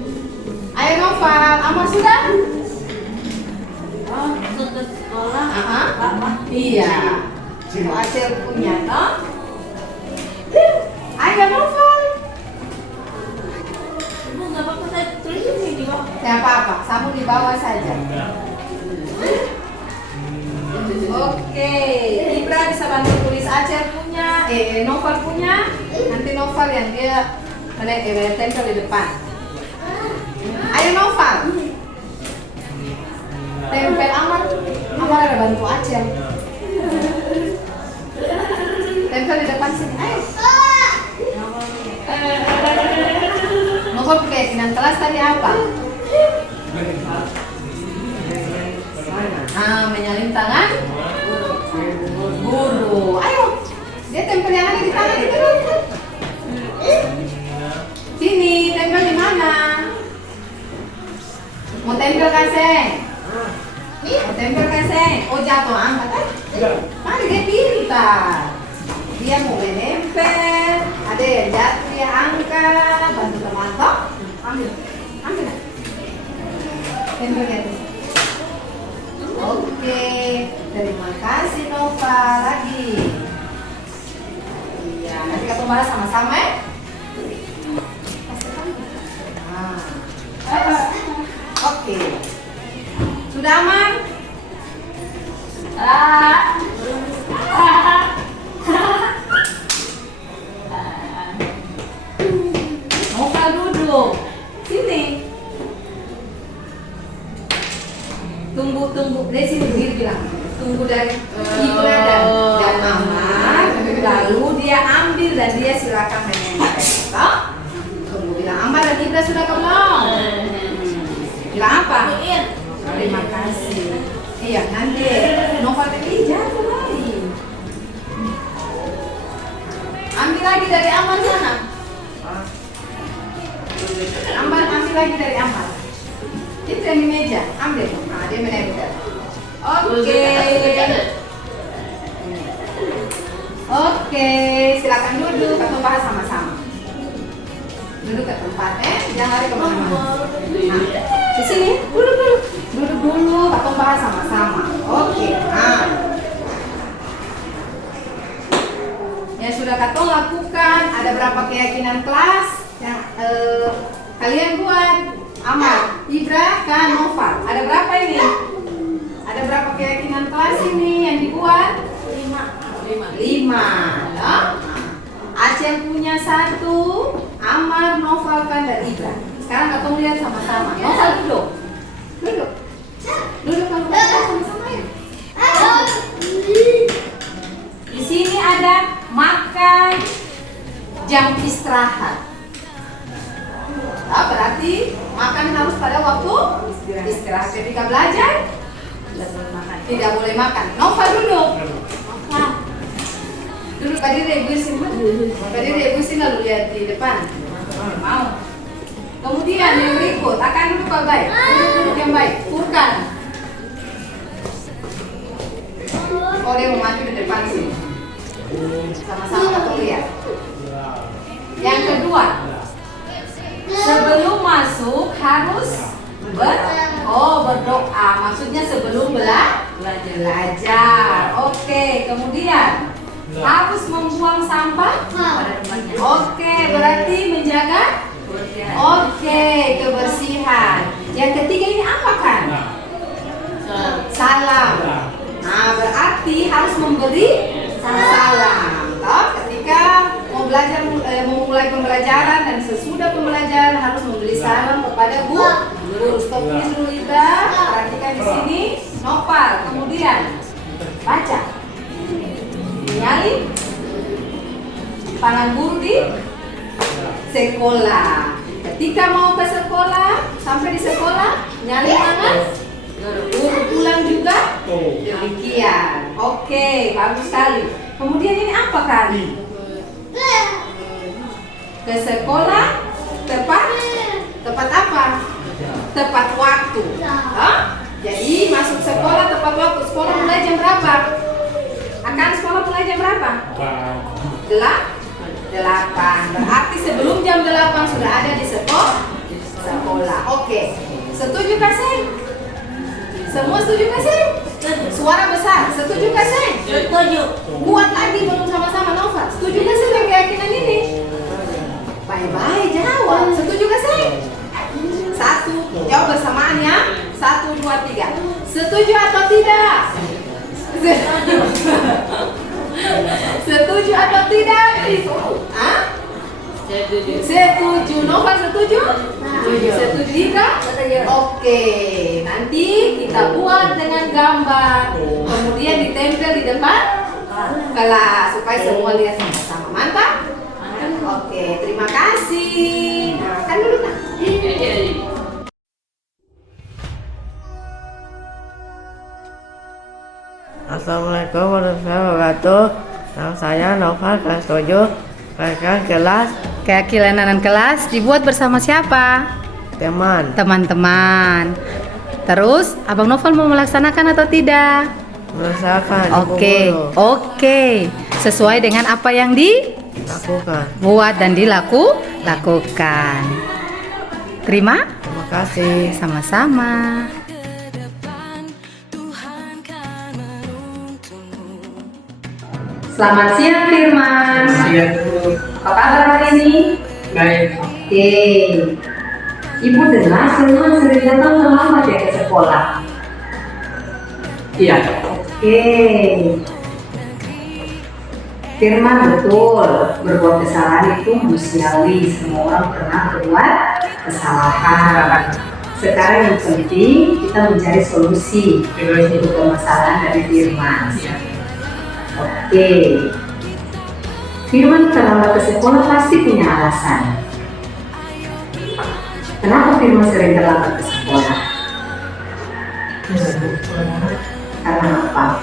Ayo Noval, Amar sudah? Oh, ke sekolah. Iya. Mau Acel punya, toh? Ayo Noval. Nggak apa-apa, saya tulis di bawah. Tidak apa-apa, samu di bawah saja. Oke, Ibra bisa bantu tulis Acel punya, Noval punya. Nanti Noval yang dia tempel di depan. Ayo Noval. Tempel Amar ada bantu Acel. Tempel di depan sini. Ayo. Noval keyakinan kelas tadi apa? Menyalin tangan guru. Ayo. Dia tempel yang ada di tangan itu. Sini, tempel di mana? Mau tempel kaseng? Mau tempel kaseng? Oh jatuh angkat. Mari dia pintar. Dia mau menempel. Ada yang jatuh dia angkat. Bantu teman toh. Ambil. Tempel di atas. Oke, terima kasih Nova lagi. Iya, nanti kita bahas sama-sama ya. Oke. Desi berdiri bilang, tunggu dari Ibra dan Amar, lalu dia ambil dan dia silakan menyanyikan. Toh? Tunggu bilang Amar dan Ibra sudah ke belum? Bilang apa? Terima kasih. Iya, nanti Nova tadi jatuh lagi. Ambil lagi dari Amar sana. Ambil lagi dari Amar. Itu yang di meja, ambil. Nah, dia menempel. Oke, silakan duduk atau bahas sama-sama. Duduk ke tempatnya, jangan lari kemana-mana. Nah, di sini, duduk dulu, atau bahas sama-sama. Oke, nah. Yang sudah Katong lakukan, ada berapa keyakinan kelas yang kalian buat? Amar, Ibra, kan, Nova. Ada berapa ini? Ada berapa keyakinan kelas ini yang dibuat? 5. Nah, Aceh punya 1, Amar, Nova, kan, dan Ibra. Sekarang Katong lihat sama-sama. Nova duduk. Duduk kalau sama-sama ya. Di sini ada makan, jam istirahat. Nah, berarti makan harus pada waktu istirahat. Ketika belajar tidak boleh makan. Nova duduk. Duduk berdiri egusin lalu lihat di depan. Mau. Kemudian yang berikut akan duduk baik. Duduk yang baik. Furkan. Oh, dia mau maju di depan sini. Sama-sama kita lihat. Yang kedua, sebelum masuk harus berdoa. Maksudnya sebelum belajar. Oke, kemudian harus membuang sampah pada tempatnya. Oke, berarti menjaga kebersihan. Yang ketiga ini apa kan? Salam. Nah, berarti harus memberi salam. Toh, ketika memulai pembelajaran dan sesudah pembelajaran harus memberi salam kepada guru. Stop dulu Ibra. Perhatikan di sini. Nopal. Kemudian baca. Nyali. Tangan guru di sekolah. Ketika mau ke sekolah, sampai di sekolah, nyali tangan. Guru pulang juga demikian. Oke, bagus sekali. Kemudian ini apa kali? Ke sekolah tepat apa? Tepat waktu. Jadi masuk sekolah tepat waktu. Sekolah mulai jam berapa? Akan sekolah mulai jam berapa? 8. Berarti sebelum jam 8 sudah ada di sekolah. Oke. Setuju kah, Seng? Semua setuju kah, Seng? Suara besar. Setuju kah, Seng? Setuju. Buat lagi belum sama-sama Nova. Setuju kah, Seng, dengan keyakinan ini? Bye-bye, jawab. Setuju kah, Seng? 1. Jawab bersamaan ya. 1, 2, 3. Setuju atau tidak? Setuju atau tidak? Setuju. Nova setuju? Setuju Ika? Oke, nanti kita buat dengan gambar, kemudian ditempel di depan kelas supaya semua lihat sama-sama. Mantap? Oke, terima kasih. Nah, kan dulu nak. Assalamualaikum warahmatullahi wabarakatuh. Nama saya Nova, kelas 7. Keyakinan kelas dibuat bersama siapa? Teman-teman. Terus, Abang Novel mau melaksanakan atau tidak? Merasakan. Oke. Sesuai dengan apa yang Lakukan. dibuat dan dilakukan. Terima kasih. sama-sama. Selamat siang Firman. Apa kabar hari ini? Baik. Oke. Ibu dengar Firman sering datang terlambat ya ke sekolah. Iya. Oke. Firman betul, berbuat kesalahan itu manusiawi. Semua orang pernah berbuat kesalahan. Sekarang yang penting kita mencari solusi untuk permasalahan dari Firman. Oke. Firman terlambat ke sekolah pasti punya alasan. Kenapa Firman sering terlambat ke sekolah? Karena apa?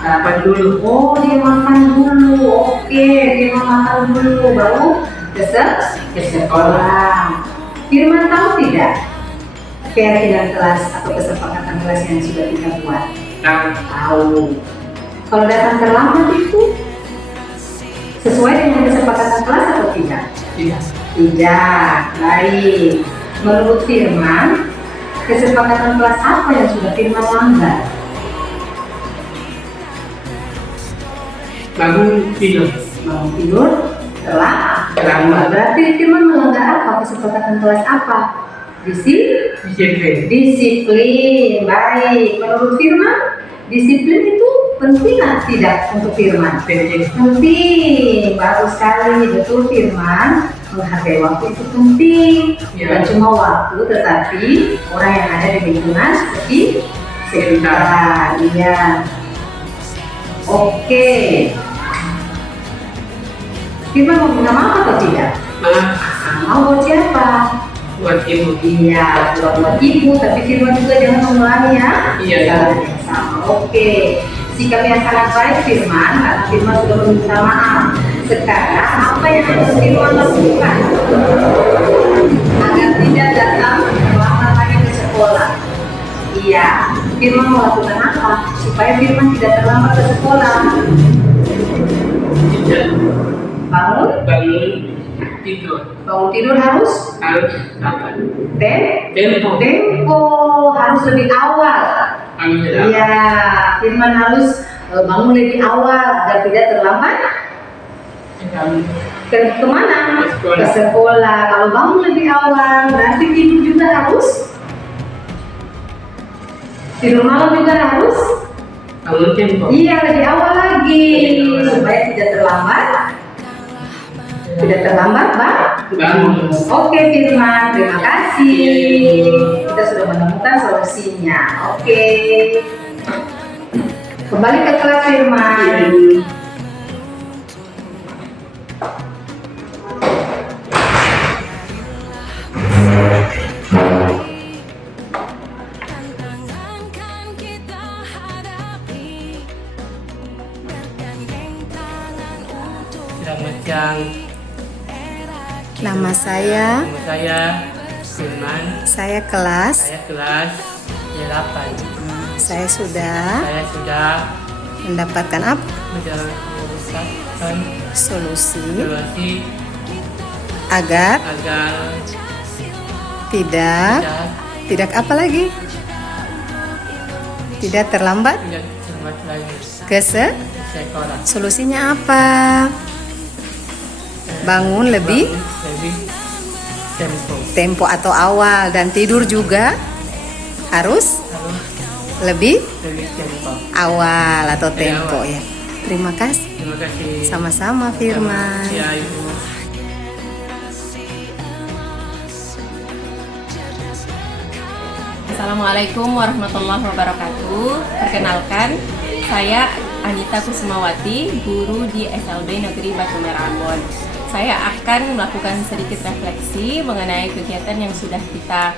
Sarapan dulu. Oh, dia makan dulu. Oke, dia makan dulu baru ke sekolah. Firman tahu tidak keyakinan kelas atau kesepakatan kelas yang sudah kita buat? Tahu. Kalau datang terlambat itu sesuai dengan kesepakatan kelas atau tidak? Tidak. Baik. Menurut Firman, kesepakatan kelas apa yang sudah Firman langgar? Bangun tidur. Terlambat. Berarti Firman melanggar apa? Kesepakatan kelas apa? Disiplin. Baik. Menurut Firman, disiplin itu penting atau tidak untuk Firman? Penting. Bagus sekali. Betul Firman. Menghargai waktu itu penting. Bukan cuma waktu, tetapi orang yang ada di lingkungan sekitar. Iya. Oke. Firman mau minta maaf atau tidak? Mau buat siapa? Buat ibu. Iya, buat ibu, tapi Firman juga jangan mengulangi ya. Iya. Yang sama. Oke. Sikap yang sangat baik Firman, karena Firman sudah meminta maaf. Sekarang apa yang harus Firman lakukan agar tidak datang terlambat lagi ke sekolah? Iya, Firman mau lakukan apa supaya Firman tidak terlambat ke sekolah? Bangun tidur harus apa? Tempo harus lebih awal. Iya, Firman harus bangun lebih awal agar tidak terlambat. Kemana? Ke sekolah. Kalau bangun lebih awal, berarti tidur juga harus. Tidur malam juga harus. Bangun tempo. Iya, lebih awal lagi supaya tidak terlambat. Bang? Bangun. Oke Firman, terima kasih. Kita sudah menemukan solusinya. Oke. Kembali ke kelas Firman. Selamat siang. Nama saya Firman. saya kelas Kelas 8. saya sudah mendapatkan apa? Mendapatkan Solusi solusi agar agar tidak apa lagi? Tidak terlambat tidak terlambat lagi ke sekolah. solusinya apa? Bangun lebih tempo atau awal, dan tidur juga harus lebih tempo. awal atau tempo ya. Terima kasih. Terima kasih. Sama-sama Firman. Ya, Ibu. Assalamualaikum warahmatullahi wabarakatuh. Perkenalkan, saya Anita Kusumawati, guru di SLB Negeri Batu Merah Ambon. Saya akan melakukan sedikit refleksi mengenai kegiatan yang sudah kita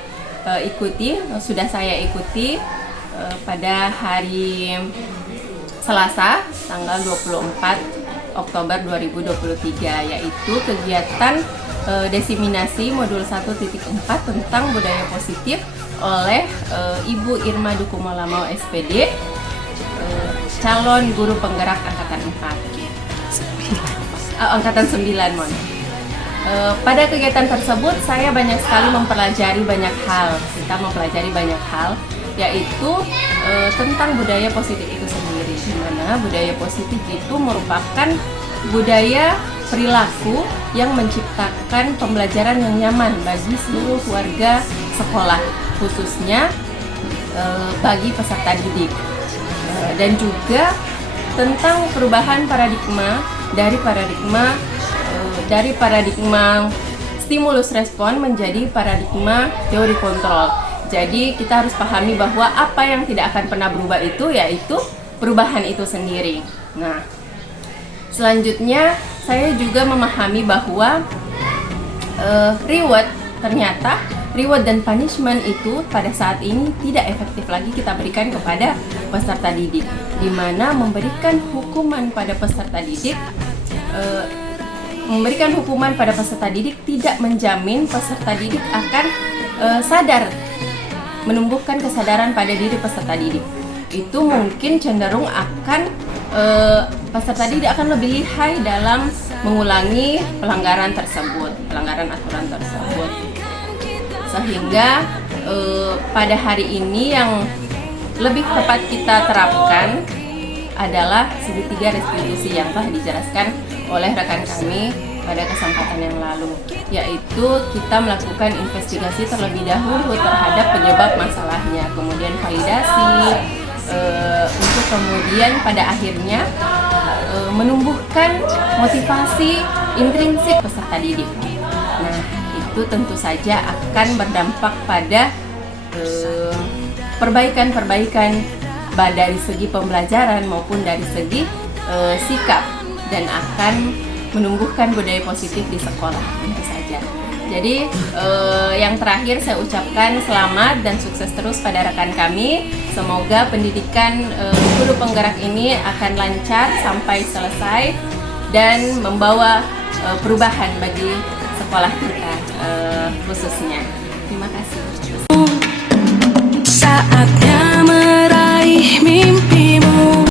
sudah saya ikuti pada hari Selasa, tanggal 24 Oktober 2023, yaitu kegiatan desiminasi modul 1.4 tentang budaya positif oleh Ibu Irma Dukumalamau SPD, calon guru penggerak angkatan 4. Angkatan 9, mohon. Pada kegiatan tersebut saya banyak sekali mempelajari banyak hal. Kita mempelajari banyak hal, yaitu tentang budaya positif itu sendiri. Di mana budaya positif itu merupakan budaya perilaku yang menciptakan pembelajaran yang nyaman bagi seluruh warga sekolah, khususnya bagi peserta didik, dan juga tentang perubahan paradigma dari paradigma stimulus respon menjadi paradigma teori kontrol. Jadi kita harus pahami bahwa apa yang tidak akan pernah berubah itu yaitu perubahan itu sendiri. Nah, selanjutnya saya juga memahami bahwa reward dan punishment itu pada saat ini tidak efektif lagi kita berikan kepada peserta didik, di mana memberikan hukuman pada peserta didik tidak menjamin peserta didik akan sadar, menumbuhkan kesadaran pada diri peserta didik. Itu mungkin cenderung akan peserta didik akan lebih lihai dalam mengulangi pelanggaran aturan tersebut. Sehingga pada hari ini yang lebih tepat kita terapkan adalah segitiga restitusi yang telah dijelaskan oleh rekan kami pada kesempatan yang lalu, yaitu kita melakukan investigasi terlebih dahulu terhadap penyebab masalahnya, kemudian validasi, untuk kemudian pada akhirnya menumbuhkan motivasi intrinsik peserta didik. Nah, itu tentu saja akan berdampak pada perbaikan dari segi pembelajaran maupun dari segi sikap, dan akan menumbuhkan budaya positif di sekolah tentu saja. Jadi yang terakhir saya ucapkan selamat dan sukses terus pada rekan kami. Semoga pendidikan guru penggerak ini akan lancar sampai selesai dan membawa perubahan bagi sekolah kita khususnya. Terima kasih. Saatnya meraih mimpimu.